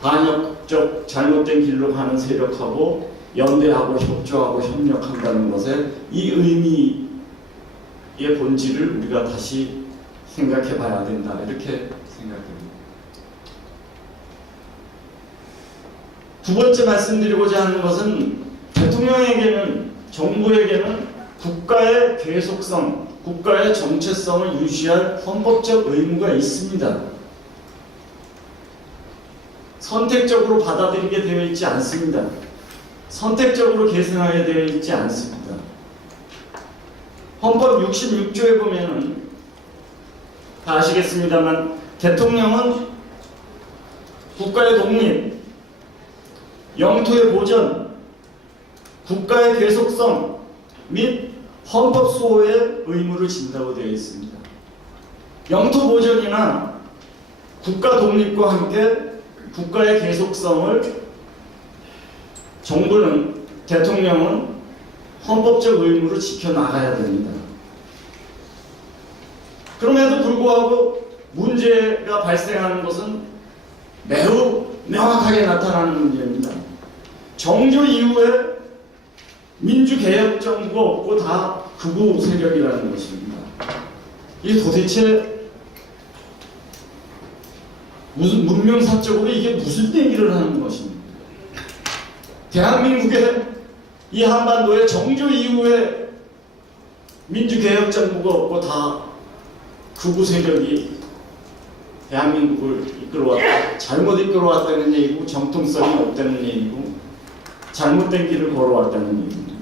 반역적 잘못된 길로 가는 세력하고 연대하고 협조하고 협력한다는 것에 이 의미의 본질을 우리가 다시 생각해 봐야 된다, 이렇게 생각됩니다. 두 번째 말씀드리고자 하는 것은 대통령에게는, 정부에게는 국가의 계속성, 국가의 정체성을 유지할 헌법적 의무가 있습니다. 선택적으로 받아들이게 되어 있지 않습니다. 선택적으로 계승하게 되어 있지 않습니다. 헌법 66조에 보면은 다 아시겠습니다만 대통령은 국가의 독립, 영토의 보전, 국가의 계속성 및 헌법 수호의 의무를 진다고 되어 있습니다. 영토 보전이나 국가 독립과 함께 국가의 계속성을 정부는, 대통령은 헌법적 의무를 지켜나가야 됩니다. 그럼에도 불구하고 문제가 발생하는 것은 매우 명확하게 나타나는 문제입니다. 정조 이후에 민주개혁 정부가 없고 다 극우 세력이라는 것입니다. 이게 도대체 무슨 문명사적으로 이게 무슨 얘기를 하는 것입니까? 대한민국의 이 한반도에 정조 이후에 민주개혁 정부가 없고 다 극우 세력이 대한민국을 이끌어왔다, 잘못 이끌어왔다는 얘기고 정통성이 없다는 얘기고 잘못된 길을 걸어왔다는 얘기입니다.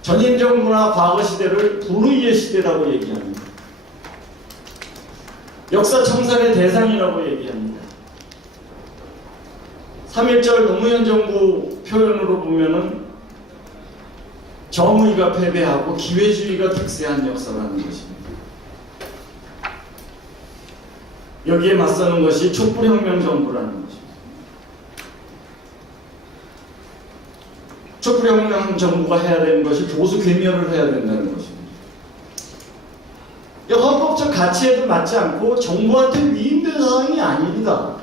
전임 정부나 과거 시대를 불의의 시대라고 얘기합니다. 역사 청산의 대상이라고 얘기합니다. 3.1절 노무현 정부 표현으로 보면은 정의가 패배하고 기회주의가 득세한 역사라는 것입니다. 여기에 맞서는 것이 촛불혁명 정부라는 것입니다. 촛불혁명 정부가 해야 되는 것이 보수 괴멸을 해야 된다는 것입니다. 헌법적 가치에도 맞지 않고 정부한테 위임된 사항이 아닙니다.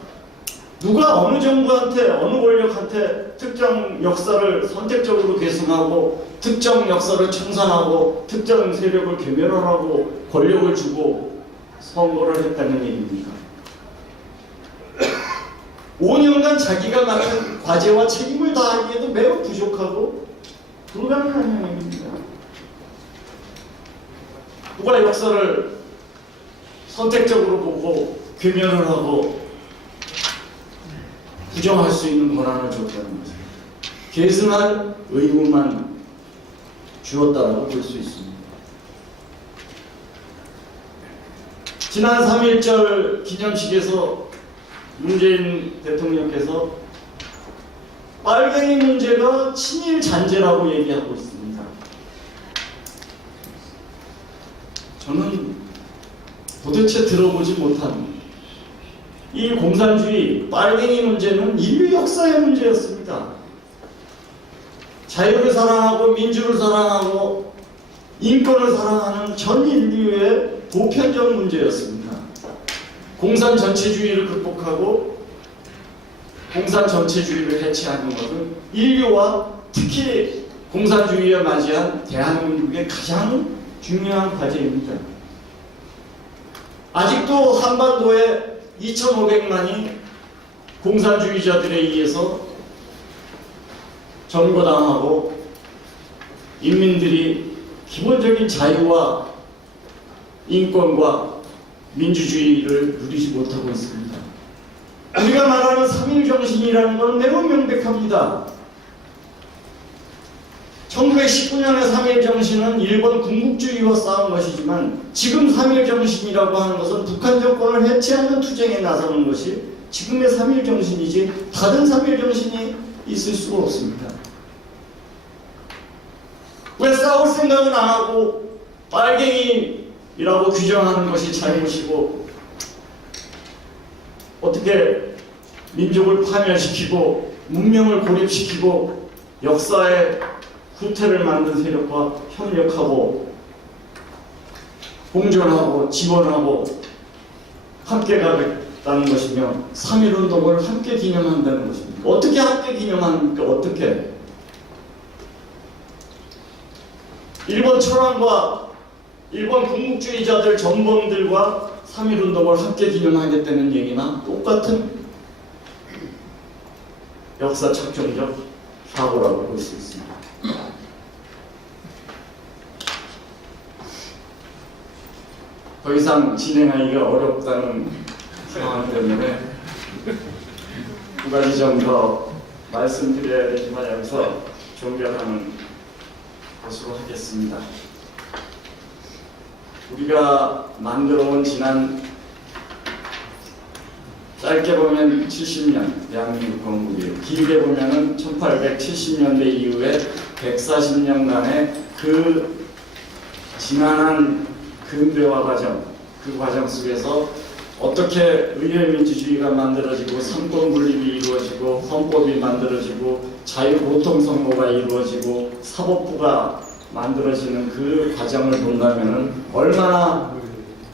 누가 어느 정부한테 어느 권력한테 특정 역사를 선택적으로 계승하고 특정 역사를 청산하고 특정 세력을 괴멸하라고 권력을 주고 선거를 했다는 얘기입니까? 5년간 자기가 맡은 과제와 책임을 다하기에도 매우 부족하고 불가능한 얘기입니다. 누가 역사를 선택적으로 보고 괴멸을 하고 부정할 수 있는 권한을 줬다는 거죠. 계승할 의무만 주었다라고 볼 수 있습니다. 지난 3.1절 기념식에서 문재인 대통령께서 빨갱이 문제가 친일 잔재라고 얘기하고 있습니다. 저는 도대체 들어보지 못한 이 공산주의 빨갱이 문제는 인류 역사의 문제였습니다. 자유를 사랑하고 민주를 사랑하고 인권을 사랑하는 전 인류의 보편적 문제였습니다. 공산 전체주의를 극복하고 공산 전체주의를 해체하는 것은 인류와 특히 공산주의에 맞이한 대한민국의 가장 중요한 과제입니다. 아직도 한반도에 2,500만이 공산주의자들에 의해서 점거당하고 인민들이 기본적인 자유와 인권과 민주주의를 누리지 못하고 있습니다. 우리가 말하는 3.1 정신이라는 건 매우 명백합니다. 1919년의 3.1 정신은 일본 군국주의와 싸운 것이지만 지금 3.1 정신이라고 하는 것은 북한 정권을 해체하는 투쟁에 나서는 것이 지금의 3.1 정신이지 다른 3.1 정신이 있을 수가 없습니다. 왜 싸울 생각은 안 하고 빨갱이라고 규정하는 것이 잘못이고 어떻게 민족을 파멸시키고 문명을 고립시키고 역사에 후퇴를 만든 세력과 협력하고 공존하고 지원하고 함께 가겠다는 것이며 3.1 운동을 함께 기념한다는 것입니다. 어떻게 함께 기념합니까? 어떻게? 일본 철학과 일본 군국주의자들 전범들과 3.1 운동을 함께 기념하겠다는 얘기나 똑같은 역사 착정적 사고라고 볼 수 있습니다. 더 이상 진행하기가 어렵다는 상황 때문에 두 가지 정도 말씀드려야 되지만 여기서 종결하는 것으로 하겠습니다. 우리가 만들어온 지난 짧게 보면 70년 대한민국 건국이에요. 길게 보면은 1870년대 이후에 140년간의 그 지난한 근대화 과정, 그 과정 속에서 어떻게 의회민주주의가 만들어지고 삼권 분립이 이루어지고 헌법이 만들어지고 자유보통선거가 이루어지고 사법부가 만들어지는 그 과정을 본다면 얼마나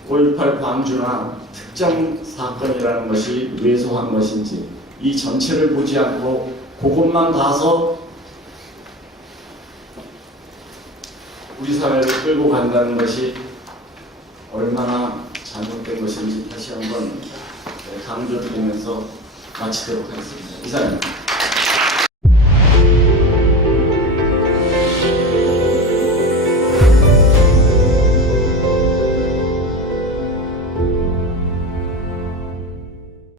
5.18 광주나 특정 사건이라는 것이 왜소한 것인지 이 전체를 보지 않고 그것만 봐서 우리 사회를 끌고 간다는 것이 얼마나 잘못된 것인지 다시 한번 강조드리면서 마치도록 하겠습니다. 이상입니다.